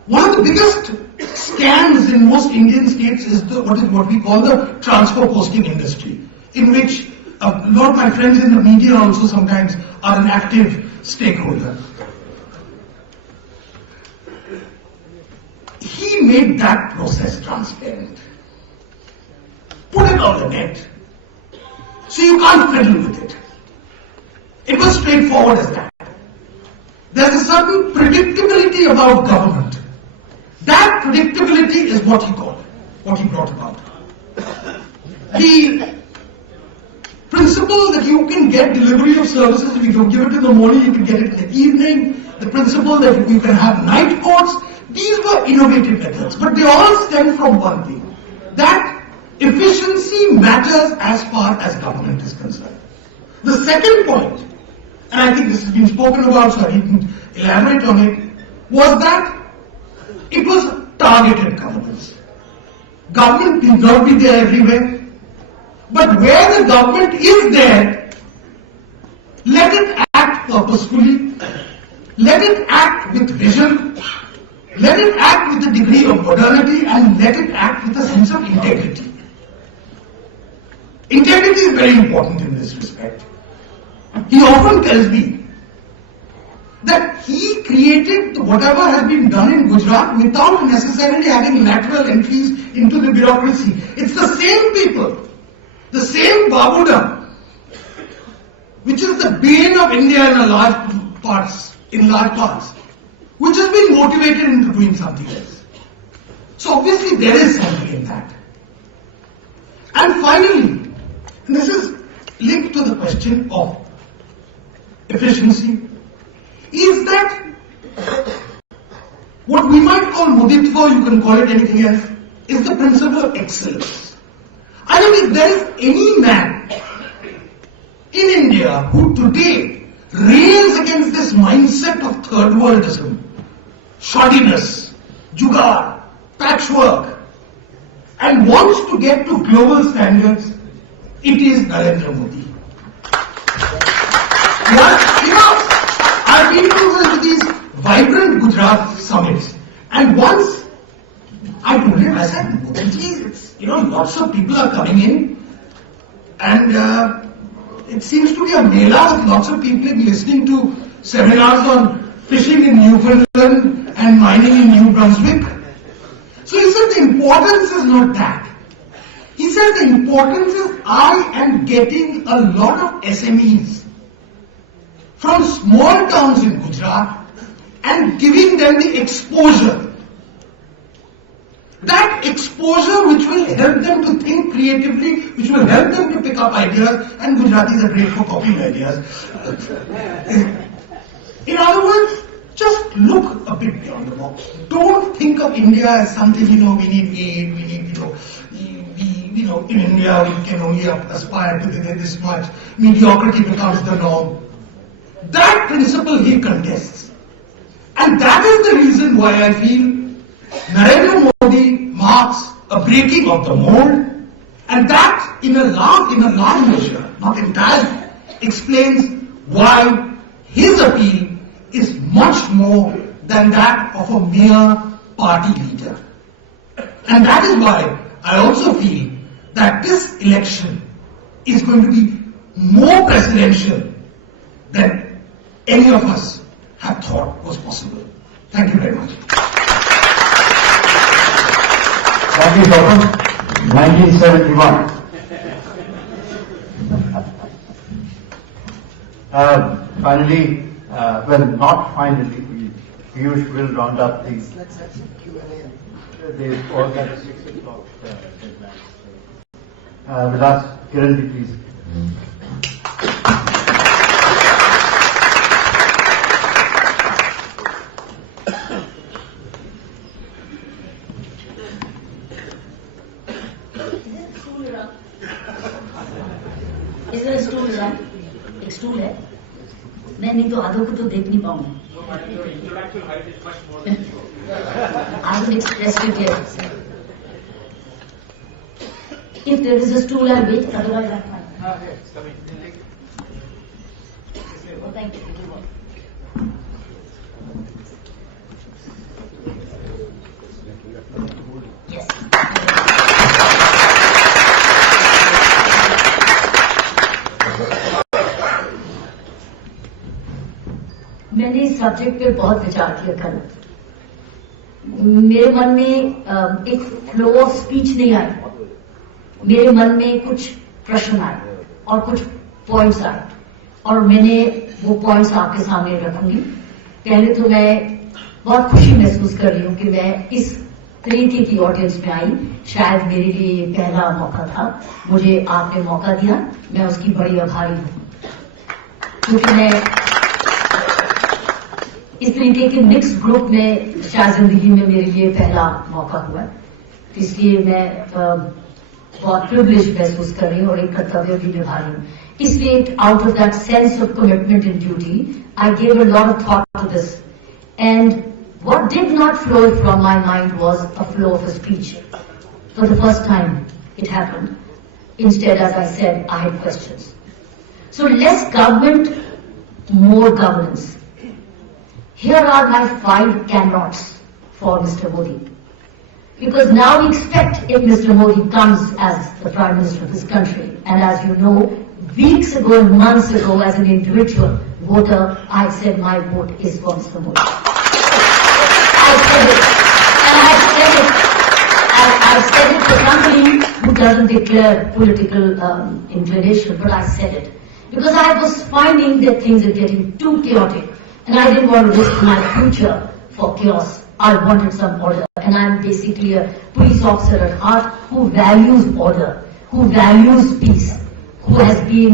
One of the biggest scams in most Indian states is what we call the transfer posting industry, in which a lot of my friends in the media also sometimes are an active stakeholder. He made that process transparent. Put it on the net. So you can't fiddle with it. It was straightforward as that. There's a certain predictability about government. That predictability is what he brought about. The principle that you can get delivery of services, if you don't give it in the morning, you can get it in the evening. The principle that you can have night courts, these were innovative methods, but they all stem from one thing, that efficiency matters as far as government is concerned. The second point, and I think this has been spoken about, so I didn't elaborate on it, was that it was targeted governance. Government need not be there everywhere, but where the government is there, let it act purposefully, let it act with vision, let it act with a degree of modernity, and let it act with a sense of integrity. Integrity is very important in this respect. He often tells me that he created whatever has been done in Gujarat without necessarily having lateral entries into the bureaucracy. It's the same people, the same Babuda, which is the bane of India in large parts, which has been motivated into doing something else. So obviously there is something in that. And finally, and this is linked to the question of efficiency, is that what we might call Moditva, you can call it anything else, is the principle of excellence. I think if there is any man in India who today rails against this mindset of third worldism, shoddiness, jugaad, patchwork, and wants to get to global standards, it is Narendra Modi. I've been to these vibrant Gujarat summits, and once I told him, I said, it's, lots of people are coming in, and it seems to be a mela with lots of people listening to seminars on fishing in Newfoundland and mining in New Brunswick. So he said the importance is not that. He said the importance is I am getting a lot of SMEs from small towns in Gujarat and giving them the exposure. That exposure which will help them to think creatively, which will help them to pick up ideas, and Gujaratis are great for copying ideas. In other words, just look a bit beyond the box. Don't think of India as something, we need aid, we need, in India we can only aspire to this much. Mediocrity becomes the norm. That principle he contests. And that is the reason why I feel Narendra Modi marks a breaking of the mold, and that in a large measure, not entirely, explains why his appeal is much more than that of a mere party leader. And that is why I also feel that this election is going to be more presidential than any of us have thought was possible. Thank you very much. Thank you, Doctor. 1971. Finally, not finally, Piyush will round up the organic 6 o'clock deadline. We'll ask Kiran, please. Is there a stool around? एक stool है? मैं नहीं तो आधों को तो देख नहीं पाऊंगी. I will express it here. If there is a stool, I'll wait. Otherwise, I'm fine. Thank you. Yes. मैंने इस सब्जेक्ट पे बहुत विचार किया कल. मेरे मन में एक फ्लो ऑफ स्पीच नहीं आई. मेरे मन में कुछ प्रश्न आए और कुछ पॉइंट्स आए और मैंने वो पॉइंट्स आपके सामने रखूंगी. पहले तो मैं बहुत खुशी महसूस कर रही हूँ कि मैं इस तरीके की ऑडियंस में आई. शायद मेरे लिए ये पहला मौका था. मुझे आपने मौका दिया, मैं उसकी बड़ी आभारी हूँ. क्योंकि मैं इस तरीके के मिक्स ग्रुप में शायद जिंदगी में मेरे लिए पहला मौका हुआ. इसलिए मैं बहुत प्रिविलेज महसूस कर रही हूँ और एक कर्तव्य भी निभा रही हूँ. इसलिए out of that sense of commitment in duty I gave a lot of thought to this. And what did not flow from my mind was a flow of a speech. For the first time it happened. Instead, as I said, I had questions. So less government, more governance. Here are my 5 cannots for Mr. Modi. Because now we expect if Mr. Modi comes as the Prime Minister of this country, and as you know, weeks ago and months ago as an individual voter, I said my vote is for Mr. Modi. I've said it for somebody who doesn't declare political inclination, but I said it. Because I was finding that things are getting too chaotic, and I didn't want to risk my future for chaos. I wanted some order, and I'm basically a police officer at heart who values order, who values peace, who's been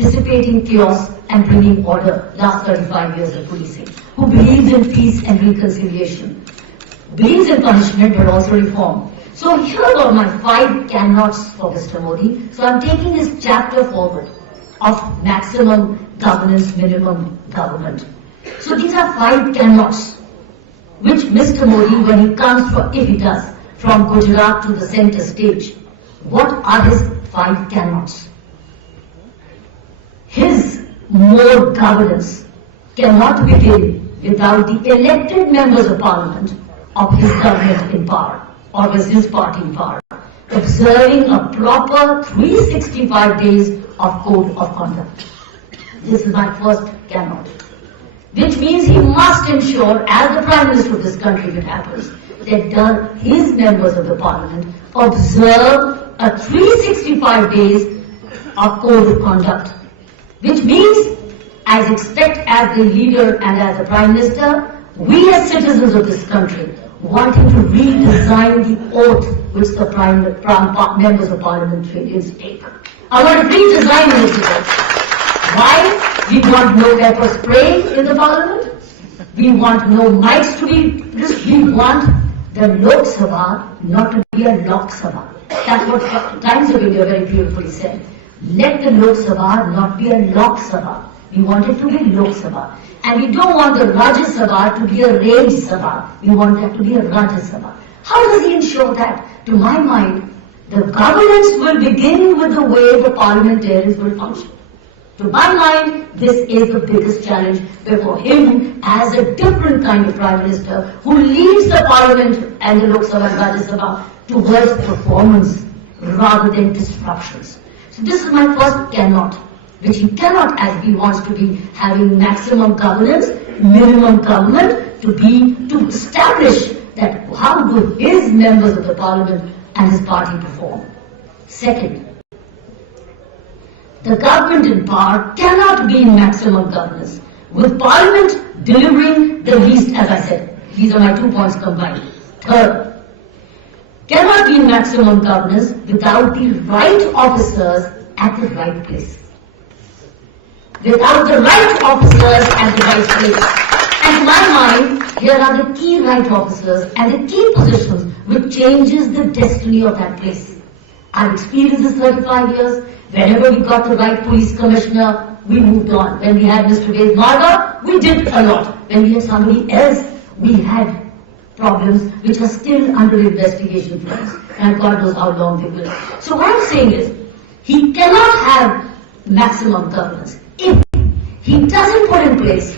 dissipating chaos and bringing order last 35 years of policing, who believes in peace and reconciliation, believes in punishment but also reform. So here are my 5 cannots for Mr. Modi. So I'm taking this chapter forward of maximum governance, minimum government. So these are 5 cannots which Mr. Modi, when he comes, if he does, from Gujarat to the center stage, what are his 5 cannots? His more governance cannot begin without the elected members of parliament of his government in power, or with his party in power, observing a proper 365 days of code of conduct. This is my first cannot. Which means he must ensure, as the Prime Minister of this country, if it happens, that his members of the parliament observe a 365 days of code of conduct. Which means, as expect as the leader and as the Prime Minister, we as citizens of this country want him to redesign the oath which the members of Parliament take. I want to redesign this oath. Why? We want no pepper spray in the Parliament. We want no mics to be. We want the Lok Sabha not to be a Lok Sabha. That's what Times of India very beautifully said. Let the Lok Sabha not be a Lok Sabha. We want it to be Lok Sabha. And we don't want the Rajya Sabha to be a Raj Sabha. We want that to be a Rajya Sabha. How does he ensure that? To my mind, the governance will begin with the way the parliamentarians will function. To my mind, this is the biggest challenge before him as a different kind of Prime Minister who leads the Parliament and the Lok Sabha and Rajya Sabha towards performance rather than disruptions. So this is my first cannot, which he cannot, as he wants to be having maximum governance, minimum government, to establish that how do his members of the Parliament and his party perform. Second, the government in power cannot be in maximum governance, with Parliament delivering the least, as I said. These are my 2 points combined. Third, cannot be in maximum governance without the right officers at the right place. Without the right officers at the right place. And to my mind, here are the key right officers and the key positions which changes the destiny of that place. I've experienced this 35 years. Whenever we got the right police commissioner, we moved on. When we had Mr. Ved Marga, we did a lot. When we had somebody else, we had problems which are still under investigation for us. And God knows how long they will. So what I'm saying is, he cannot have maximum governance if he doesn't put in place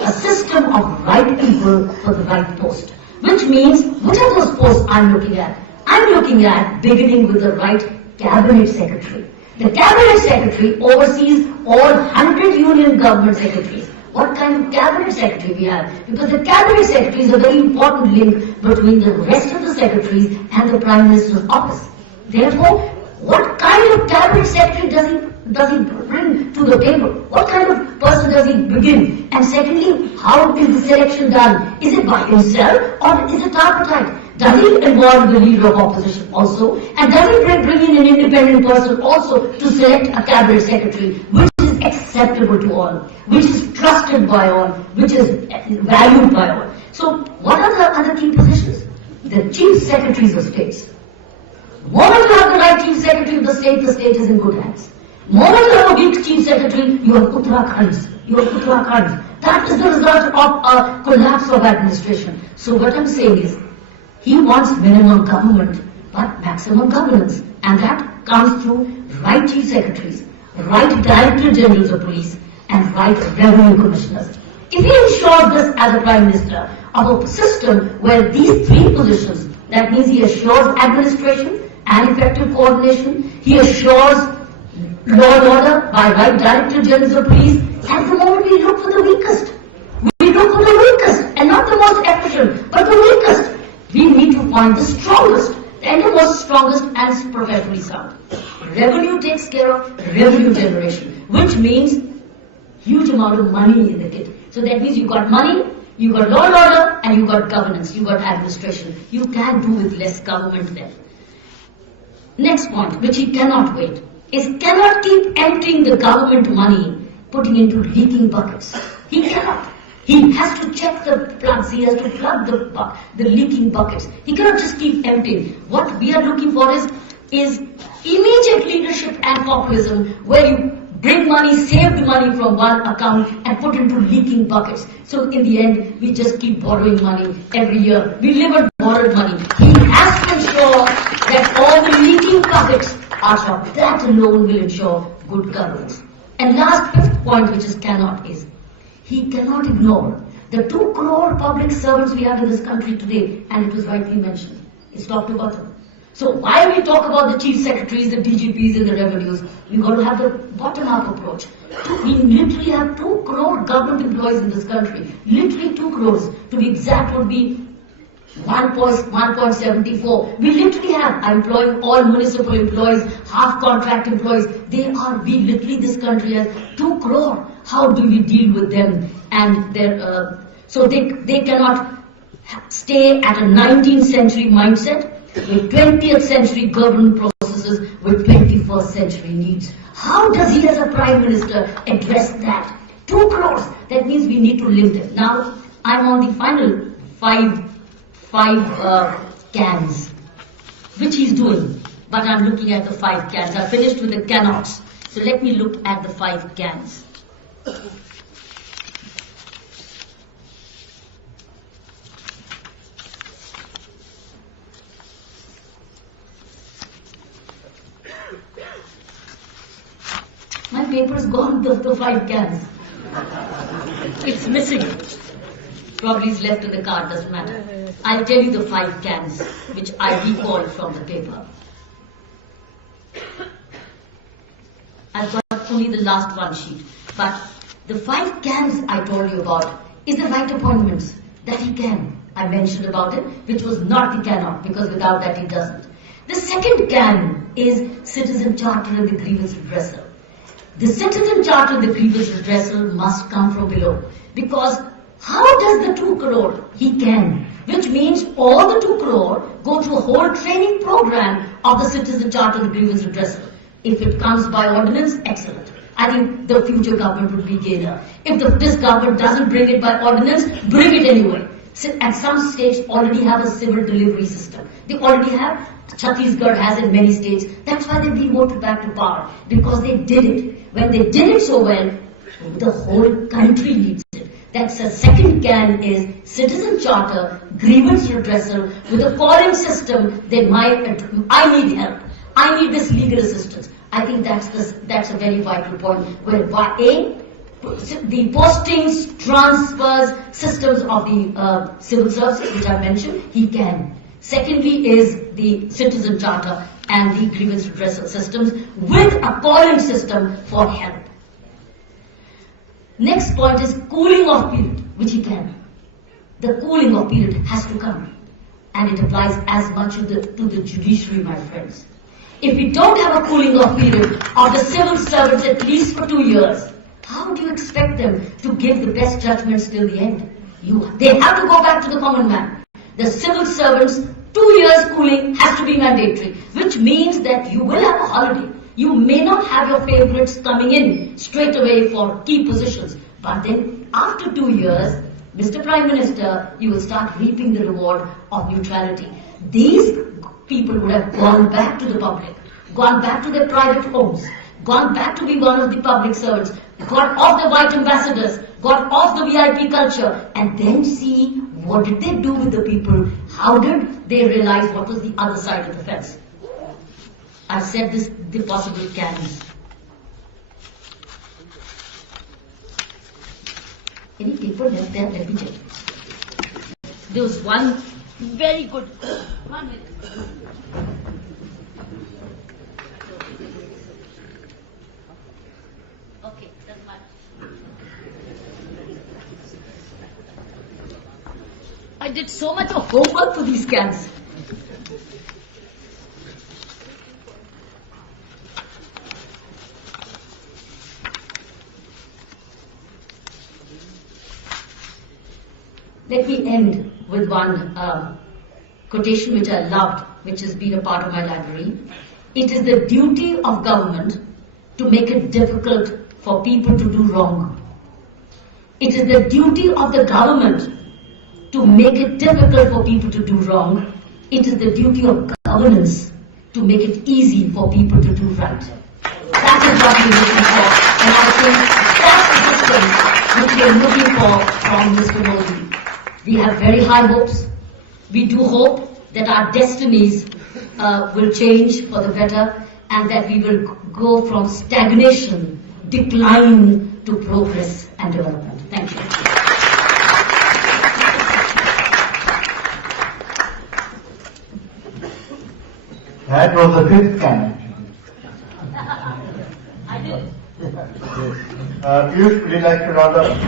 a system of right people for the right post. Which means, which are those posts I'm looking at? I'm looking at beginning with the right cabinet secretary. The cabinet secretary oversees all 100 union government secretaries. What kind of cabinet secretary we have? Because the cabinet secretary is a very important link between the rest of the secretaries and the Prime Minister's office. Therefore, what kind of cabinet secretary does he bring to the table? What kind of person does he begin? And secondly, how is the selection done? Is it by himself or is it tripartite? Does he involve the leader of opposition also? And does he bring in an independent person also to select a cabinet secretary which is acceptable to all, which is trusted by all, which is valued by all? So what are the other key positions? The chief secretaries of states. Moment you have the right chief secretary of the state is in good hands. Moment you have a weak chief secretary, you have Uttarakhands. That is the result of a collapse of administration. So what I'm saying is, he wants minimum government, but maximum governance. And that comes through right chief secretaries, right director generals of police, and right revenue commissioners. If he ensures this as a Prime Minister of a system where these three positions, that means he assures administration and effective coordination, he assures law and order by right director generals of police, at the moment we look for the weakest. We look for the weakest and not the most efficient, but the weakest. We need to find the strongest and the most strongest and professionally sound. Revenue takes care of revenue generation, which means huge amount of money in the kit. So that means you got money, you got law and order, and you got governance, you got administration. You can do with less government then. Next point, which he cannot wait, is cannot keep emptying the government money, putting into leaking buckets. He cannot. He has to check the plugs, he has to plug the leaking buckets. He cannot just keep emptying. What we are looking for is immediate leadership and populism, where you bring money, saved money from one account and put into leaking buckets. So in the end, we just keep borrowing money every year. We live on borrowed money. He has to ensure that all the leaking buckets are stopped. That alone will ensure good governance. And last, fifth point, which is cannot, is he cannot ignore the 2 crore public servants we have in this country today, and it was rightly mentioned. It's top to bottom. So why we talk about the chief secretaries, the DGPs and the revenues, we've got to have the bottom-up approach. We literally have 2 crore government employees in this country. Literally 2 crores. To be exact would be 1.74. We literally have, I'm employing all municipal employees, half contract employees. We literally, this country has 2 crore. How do we deal with them? And so they cannot stay at a 19th century mindset with 20th century government processes with 21st century needs. How does he as a Prime Minister address that? 2 crores. That means we need to limit it. Now, I'm on the final five cans, which he's doing. But I'm looking at the 5 cans. I finished with the cannots. So let me look at the 5 cans. My paper's gone, the 5 cans. It's missing. Probably it's left in the car, doesn't matter. I'll tell you the 5 cans, which I recall from the paper. I've got only the last one sheet. But the 5 cans I told you about is the right appointments that he can. I mentioned about it, which was not the cannot, because without that he doesn't. The second can is citizen charter and the grievance redressal. The citizen charter and the grievance redressal must come from below. Because how does the 2 crore? He can. Which means all the 2 crore go through a whole training program of the citizen charter and the grievance redressal. If it comes by ordinance, excellent. I think the future government would be gainer. If this government doesn't bring it by ordinance, bring it anyway. And some states already have a civil delivery system. They already have, Chhattisgarh has in many states. That's why they've been voted back to power, because they did it. When they did it so well, the whole country needs it. That's a second can is citizen charter, grievance redressal with a foreign system. I need help. I need this legal assistance. I think that's a very vital point. Where the postings, transfers, systems of the civil services, which I mentioned, he can. Secondly is the citizen charter and the grievance redressal systems with a calling system for help. Next point is cooling off period, which he can. The cooling off period has to come, and it applies as much to the judiciary, my friends. If we don't have a cooling off period of the civil servants at least for 2 years, how do you expect them to give the best judgments till the end? They have to go back to the common man. The civil servants, 2 years cooling has to be mandatory, which means that you will have a holiday. You may not have your favorites coming in straight away for key positions, but then after 2 years, Mr. Prime Minister, you will start reaping the reward of neutrality. These people would have gone back to the public, gone back to their private homes, gone back to be one of the public servants, got off the white ambassadors, got off the VIP culture, and then see what did they do with the people, how did they realize what was the other side of the fence. I've said this, the possible cans. Any paper left there? Let me check. There was one very good. 1 minute. Okay, that's fine. I did so much of homework for these cans. Let me end with one quotation which I loved, which has been a part of my library. It is the duty of government to make it difficult for people to do wrong. It is the duty of the government to make it difficult for people to do wrong. It is the duty of governance to make it easy for people to do right. That is what we're looking for, and I think that's the system which we're looking for from Mr. Modi. We have very high hopes. We do hope that our destinies will change for the better, and that we will go from stagnation, decline to progress and development. Thank you. That was the fifth can. I did. Piyush, would you like to round up?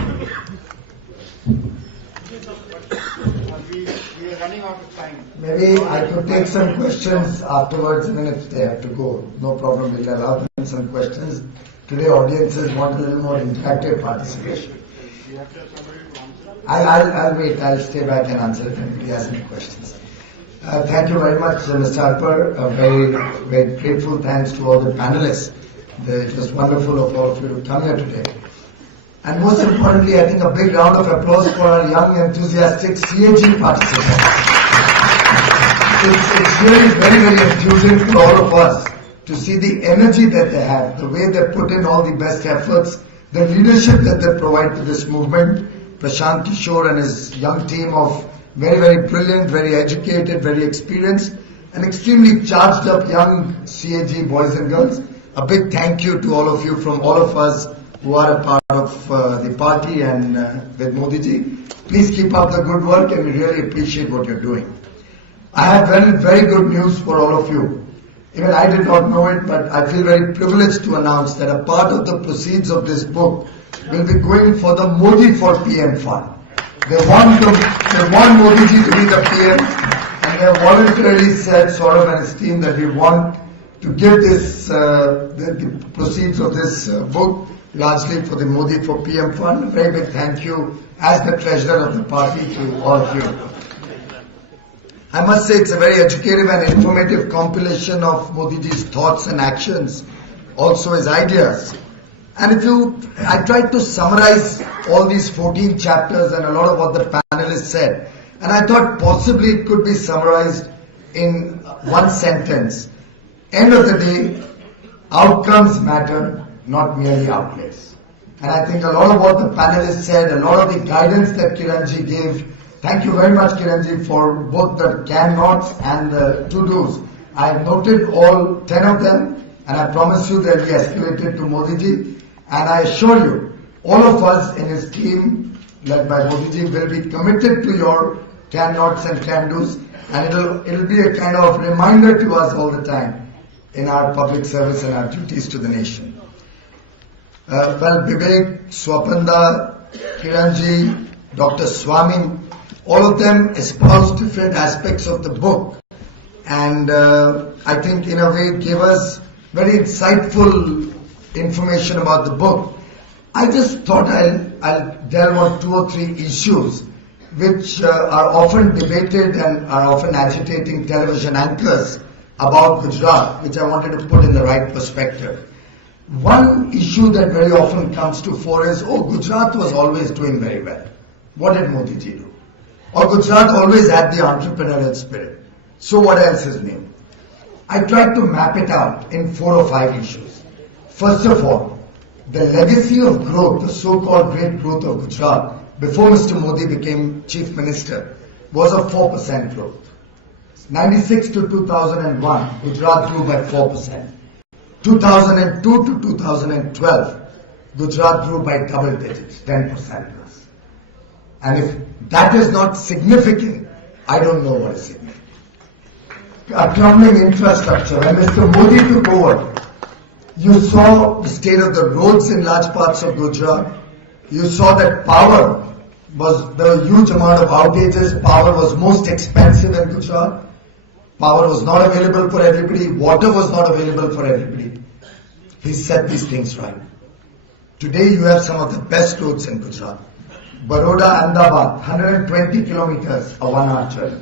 We are running out of time. Maybe I could take some questions afterwards, even if they have to go. No problem, we'll allow them some questions. Today audiences want a little more interactive participation. I'll wait, I'll stay back and answer if anybody has any questions. Thank you very much, Mr. Harper. Very, very grateful thanks to all the panelists. It was wonderful of all of you to come here today. And most importantly, I think a big round of applause for our young, enthusiastic CAG participants. It's really very, very enthusing for all of us to see the energy that they have, the way they put in all the best efforts, the leadership that they provide to this movement. Prashant Kishore and his young team of very, very brilliant, very educated, very experienced, and extremely charged up young CAG boys and girls. A big thank you to all of you from all of us who are a part of the party and with Modi ji. Please keep up the good work, and we really appreciate what you're doing. I have very, very good news for all of you. Even I did not know it, but I feel very privileged to announce that a part of the proceeds of this book will be going for the Modi for PM Fund. They want Modi ji to be the PM, and they have voluntarily said, Saurabh and his team, that we want to give this the proceeds of this book largely for the Modi for PM Fund. A very big thank you as the treasurer of the party to all of you. I must say it's a very educative and informative compilation of Modi ji's thoughts and actions, also his ideas. And I tried to summarize all these 14 chapters and a lot of what the panelists said And I thought possibly it could be summarized in one sentence. End of the day, outcomes matter, not merely outlays. And I think a lot of what the panelists said, a lot of the guidance that Kiranji gave, thank you very much Kiranji for both the can-nots and the to-dos. I have noted all 10 of them and I promise you they'll be escalated to Modiji. And I assure you, all of us in his team, led by Modiji, will be committed to your can-nots and can-dos, and it'll be a kind of reminder to us all the time in our public service and our duties to the nation. Well, Vivek, Swapanda, Kiranji, Dr. Swami, all of them espoused different aspects of the book, and I think in a way gave us very insightful information about the book. I just thought I'll delve on 2 or 3 issues which are often debated and are often agitating television anchors about Gujarat, which I wanted to put in the right perspective. One issue that very often comes to fore is, oh, Gujarat was always doing very well. What did Modi ji do? Or Gujarat always had the entrepreneurial spirit. So what else is new? I tried to map it out in 4 or 5 issues. First of all, the legacy of growth, the so-called great growth of Gujarat, before Mr. Modi became Chief Minister, was a 4% growth. 96 to 2001, Gujarat grew by 4%. 2002 to 2012, Gujarat grew by double digits, 10% plus. And if that is not significant, I don't know what is significant. A crumbling infrastructure. When Mr. Modi took over, you saw the state of the roads in large parts of Gujarat. You saw that power was the huge amount of outages. Power was most expensive in Gujarat. Power was not available for everybody. Water was not available for everybody. He set these things right. Today you have some of the best roads in Gujarat. Baroda, Ahmedabad, 120 kilometers, a 1-hour journey.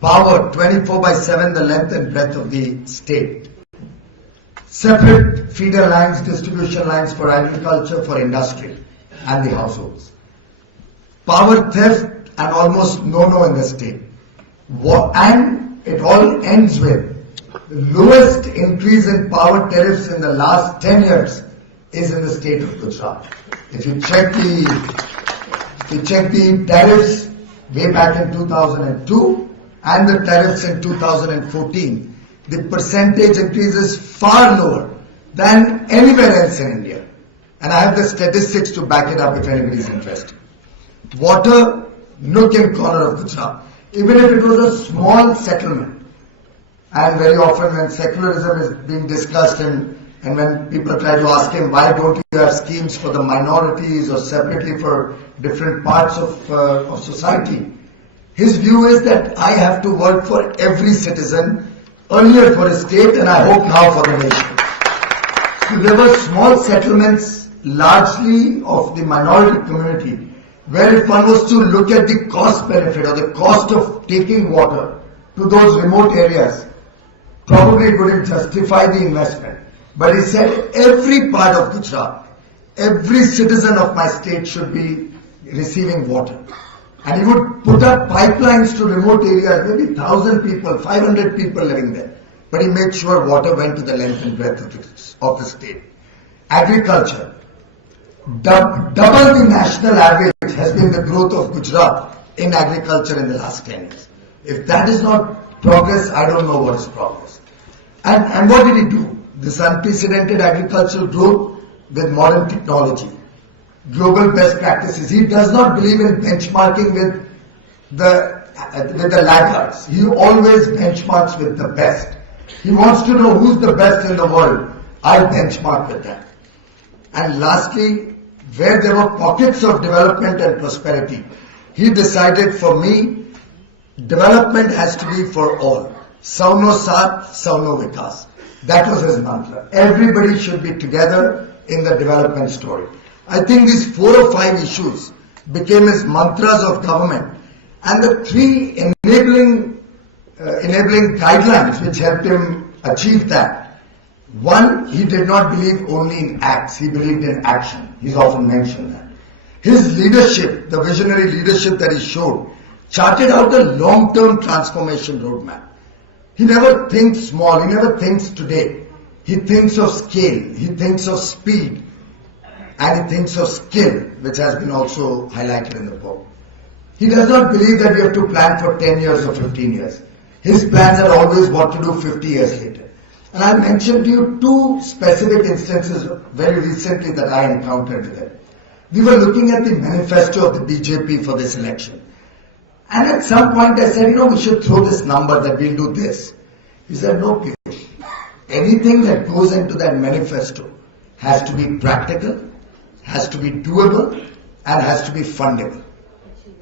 Power, 24/7, the length and breadth of the state. Separate feeder lines, distribution lines for agriculture, for industry and the households. Power theft and almost no in the state. And it all ends with the lowest increase in power tariffs in the last 10 years is in the state of Gujarat. If you check the tariffs way back in 2002 and the tariffs in 2014, the percentage increase is far lower than anywhere else in India. And I have the statistics to back it up if anybody is interested. Water, nook and corner of Gujarat. Even if it was a small settlement, and very often when secularism is being discussed and when people try to ask him, why don't you have schemes for the minorities or separately for different parts of society? His view is that I have to work for every citizen, earlier for a state and I hope now for the nation. So there were small settlements, largely of the minority community, where if one was to look at the cost benefit or the cost of taking water to those remote areas, probably it wouldn't justify the investment. But he said every part of Gujarat, every citizen of my state should be receiving water. And he would put up pipelines to remote areas, maybe 1,000 people, 500 people living there. But he made sure water went to the length and breadth of the state. Agriculture. Double the national average has been the growth of Gujarat in agriculture in the last 10 years. If that is not progress, I don't know what is progress. And what did he do? This unprecedented agricultural growth with modern technology, global best practices. He does not believe in benchmarking with the laggards. He always benchmarks with the best. He wants to know who's the best in the world. I'll benchmark with that. And lastly, where there were pockets of development and prosperity, he decided, for me, development has to be for all. Sauno Saath, Sauno Vikas. That was his mantra. Everybody should be together in the development story. I think these 4 or 5 issues became his mantras of government, and the 3 enabling guidelines which helped him achieve that. One, he did not believe only in acts, he believed in action. He's often mentioned that. His leadership, the visionary leadership that he showed, charted out a long-term transformation roadmap. He never thinks small, he never thinks today. He thinks of scale, he thinks of speed, and he thinks of skill, which has been also highlighted in the book. He does not believe that we have to plan for 10 years or 15 years. His plans are always what to do 50 years later. And I mentioned to you two specific instances very recently that I encountered with him. We were looking at the manifesto of the BJP for this election. And at some point I said, we should throw this number that we'll do this. He said, no, Piyush. Anything that goes into that manifesto has to be practical, has to be doable, and has to be fundable.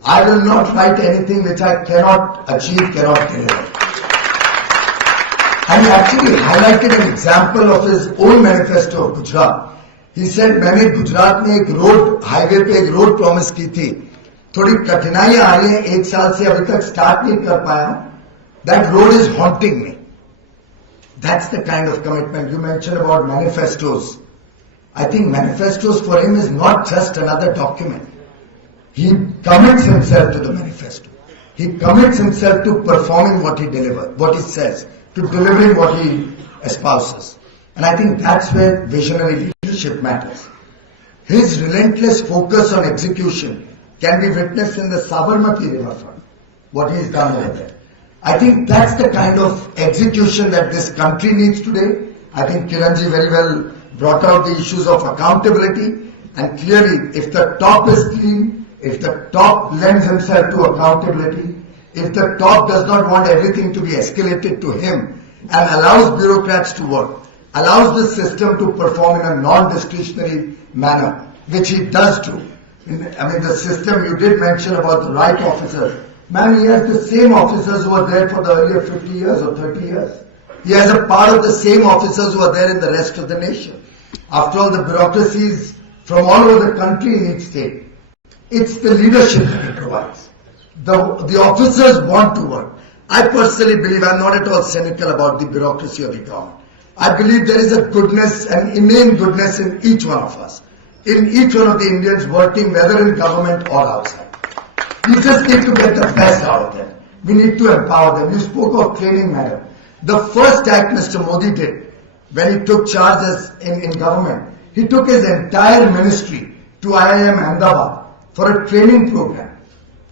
I will not write anything which I cannot achieve, cannot deliver. And he actually highlighted an example of his own manifesto of Gujarat. He said, मैंने गुजरात में एक road highway पे एक road promise की थी, थोड़ी कठिनाइयां आ रही हैं, 1 साल से अभी तक स्टार्ट नहीं कर पाया हूं. That road is haunting me. That's the kind of commitment you mentioned about manifestos. I think manifestos for him is not just another document. He commits himself to the manifesto. He commits himself to performing what he delivers, what he says, to delivering what he espouses. And I think that's where visionary leadership matters. His relentless focus on execution can be witnessed in the Sabarmati riverfront, what he's done over there. I think that's the kind of execution that this country needs today. I think Kiranji very well brought out the issues of accountability, and clearly if the top is clean, if the top lends himself to accountability, if the top does not want everything to be escalated to him and allows bureaucrats to work, allows the system to perform in a non-discretionary manner, which he does do. The system you did mention about the right officers, man, he has the same officers who were there for the earlier 50 years or 30 years. He has a part of the same officers who are there in the rest of the nation. After all, the bureaucracies from all over the country in each state, it's the leadership that he provides. The officers want to work. I personally believe, I'm not at all cynical about the bureaucracy of the government. I believe there is a goodness, an innate goodness in each one of us, in each one of the Indians working, whether in government or outside. You just need to get the best out of them. We need to empower them. You spoke of training, madam. The first act Mr. Modi did when he took charge in government, he took his entire ministry to IIM Ahmedabad for a training program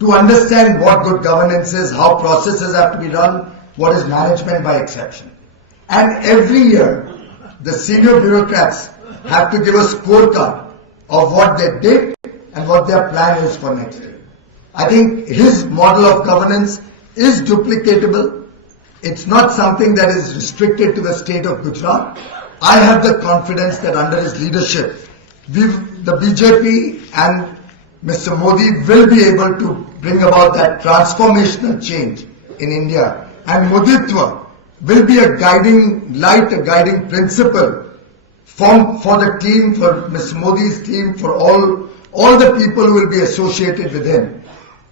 to understand what good governance is, how processes have to be run, what is management by exception. And every year, the senior bureaucrats have to give a scorecard of what they did and what their plan is for next year. I think his model of governance is duplicatable. It's not something that is restricted to the state of Gujarat. I have the confidence that under his leadership, the BJP and Mr. Modi will be able to bring about that transformational change in India. And Moditva will be a guiding light, a guiding principle for the team, for Mr. Modi's team, for all the people who will be associated with him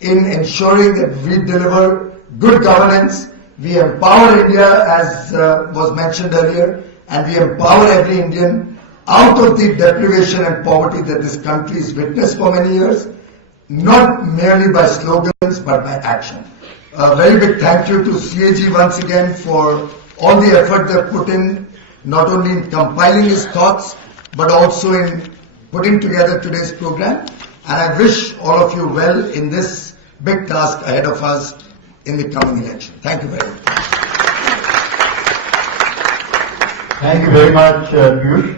in ensuring that we deliver good governance, we empower India as was mentioned earlier, and we empower every Indian out of the deprivation and poverty that this country has witnessed for many years, not merely by slogans but by action. A very big thank you to CAG once again for all the effort they put in, not only in compiling his thoughts, but also in putting together today's program. And I wish all of you well in this big task ahead of us in the coming election. Thank you very much. Thank you very much, Piyush.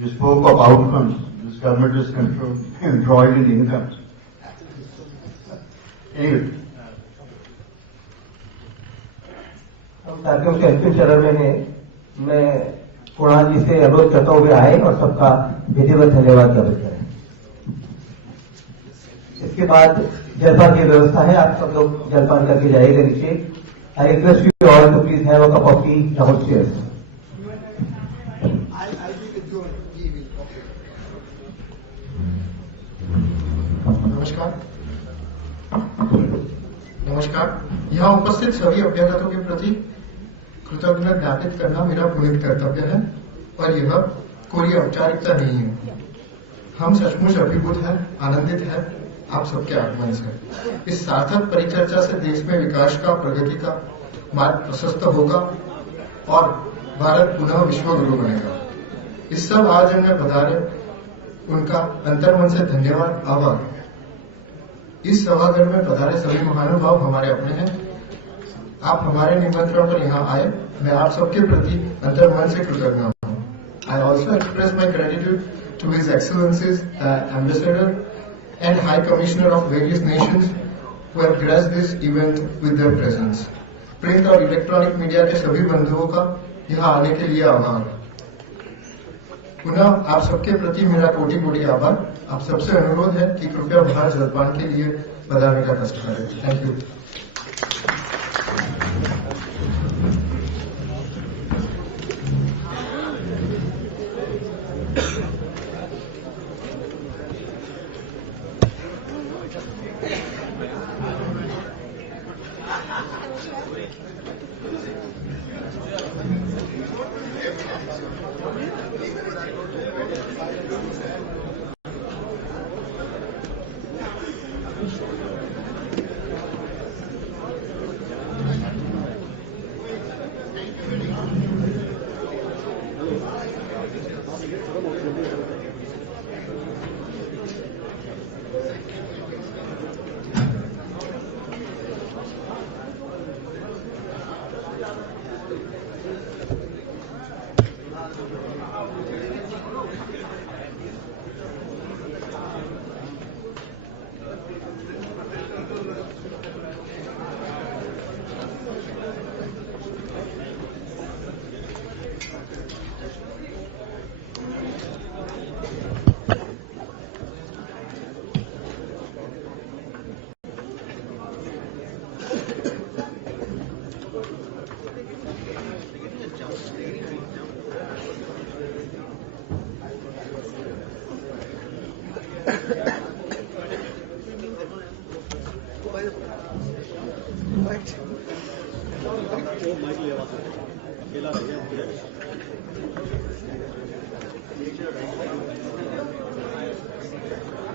You spoke of outcomes. This government is controlling incomes. Anyway. हम साथियों के अंतिम चरण में हैं। मैं कुणाल जी से अनुरोध करता हूँ वे आए और सबका विधिवत धन्यवाद ज्ञापित करें। इसके बाद जलपान की व्यवस्था है, आप सब लोग जलपान करके जाइएगा नीचे। I request you all to please have a cup of tea downstairs. नमस्कार। यहाँ उपस्थित सभी अभ्यागतों के प्रति कृतज्ञता ज्ञापित करना मेरा पुनीत कर्तव्य है और यह कोई औपचारिकता नहीं है। हम सचमुच अभिभूत हैं, आनंदित हैं आप सबके आगमन से। इस सार्थक परिचर्चा से देश में विकास का, प्रगति का मार्ग प्रशस्त होगा और भारत पुनः विश्व गुरु बनेगा। इस सब आयोजन में पधारे उनका अंतर्मन से धन्यवाद, आभार। इस सभागार में पधारे सभी महानुभाव हमारे अपने हैं। आप हमारे निमंत्रण पर यहाँ आए, मैं आप सबके प्रति अंतर्मन से कृतज्ञ हूँ। I also express my gratitude to His Excellencies, the Ambassador and High Commissioner of various nations who have graced this event with their presence. Print और इलेक्ट्रॉनिक मीडिया के सभी बंधुओं का यहाँ आने के लिए आभार। पुनः आप सबके प्रति मेरा कोटि कोटि आभार। आप सबसे अनुरोध है कि कृपया बाहर जलपान के लिए पधारने का कष्ट करें। Thank you.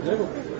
देखो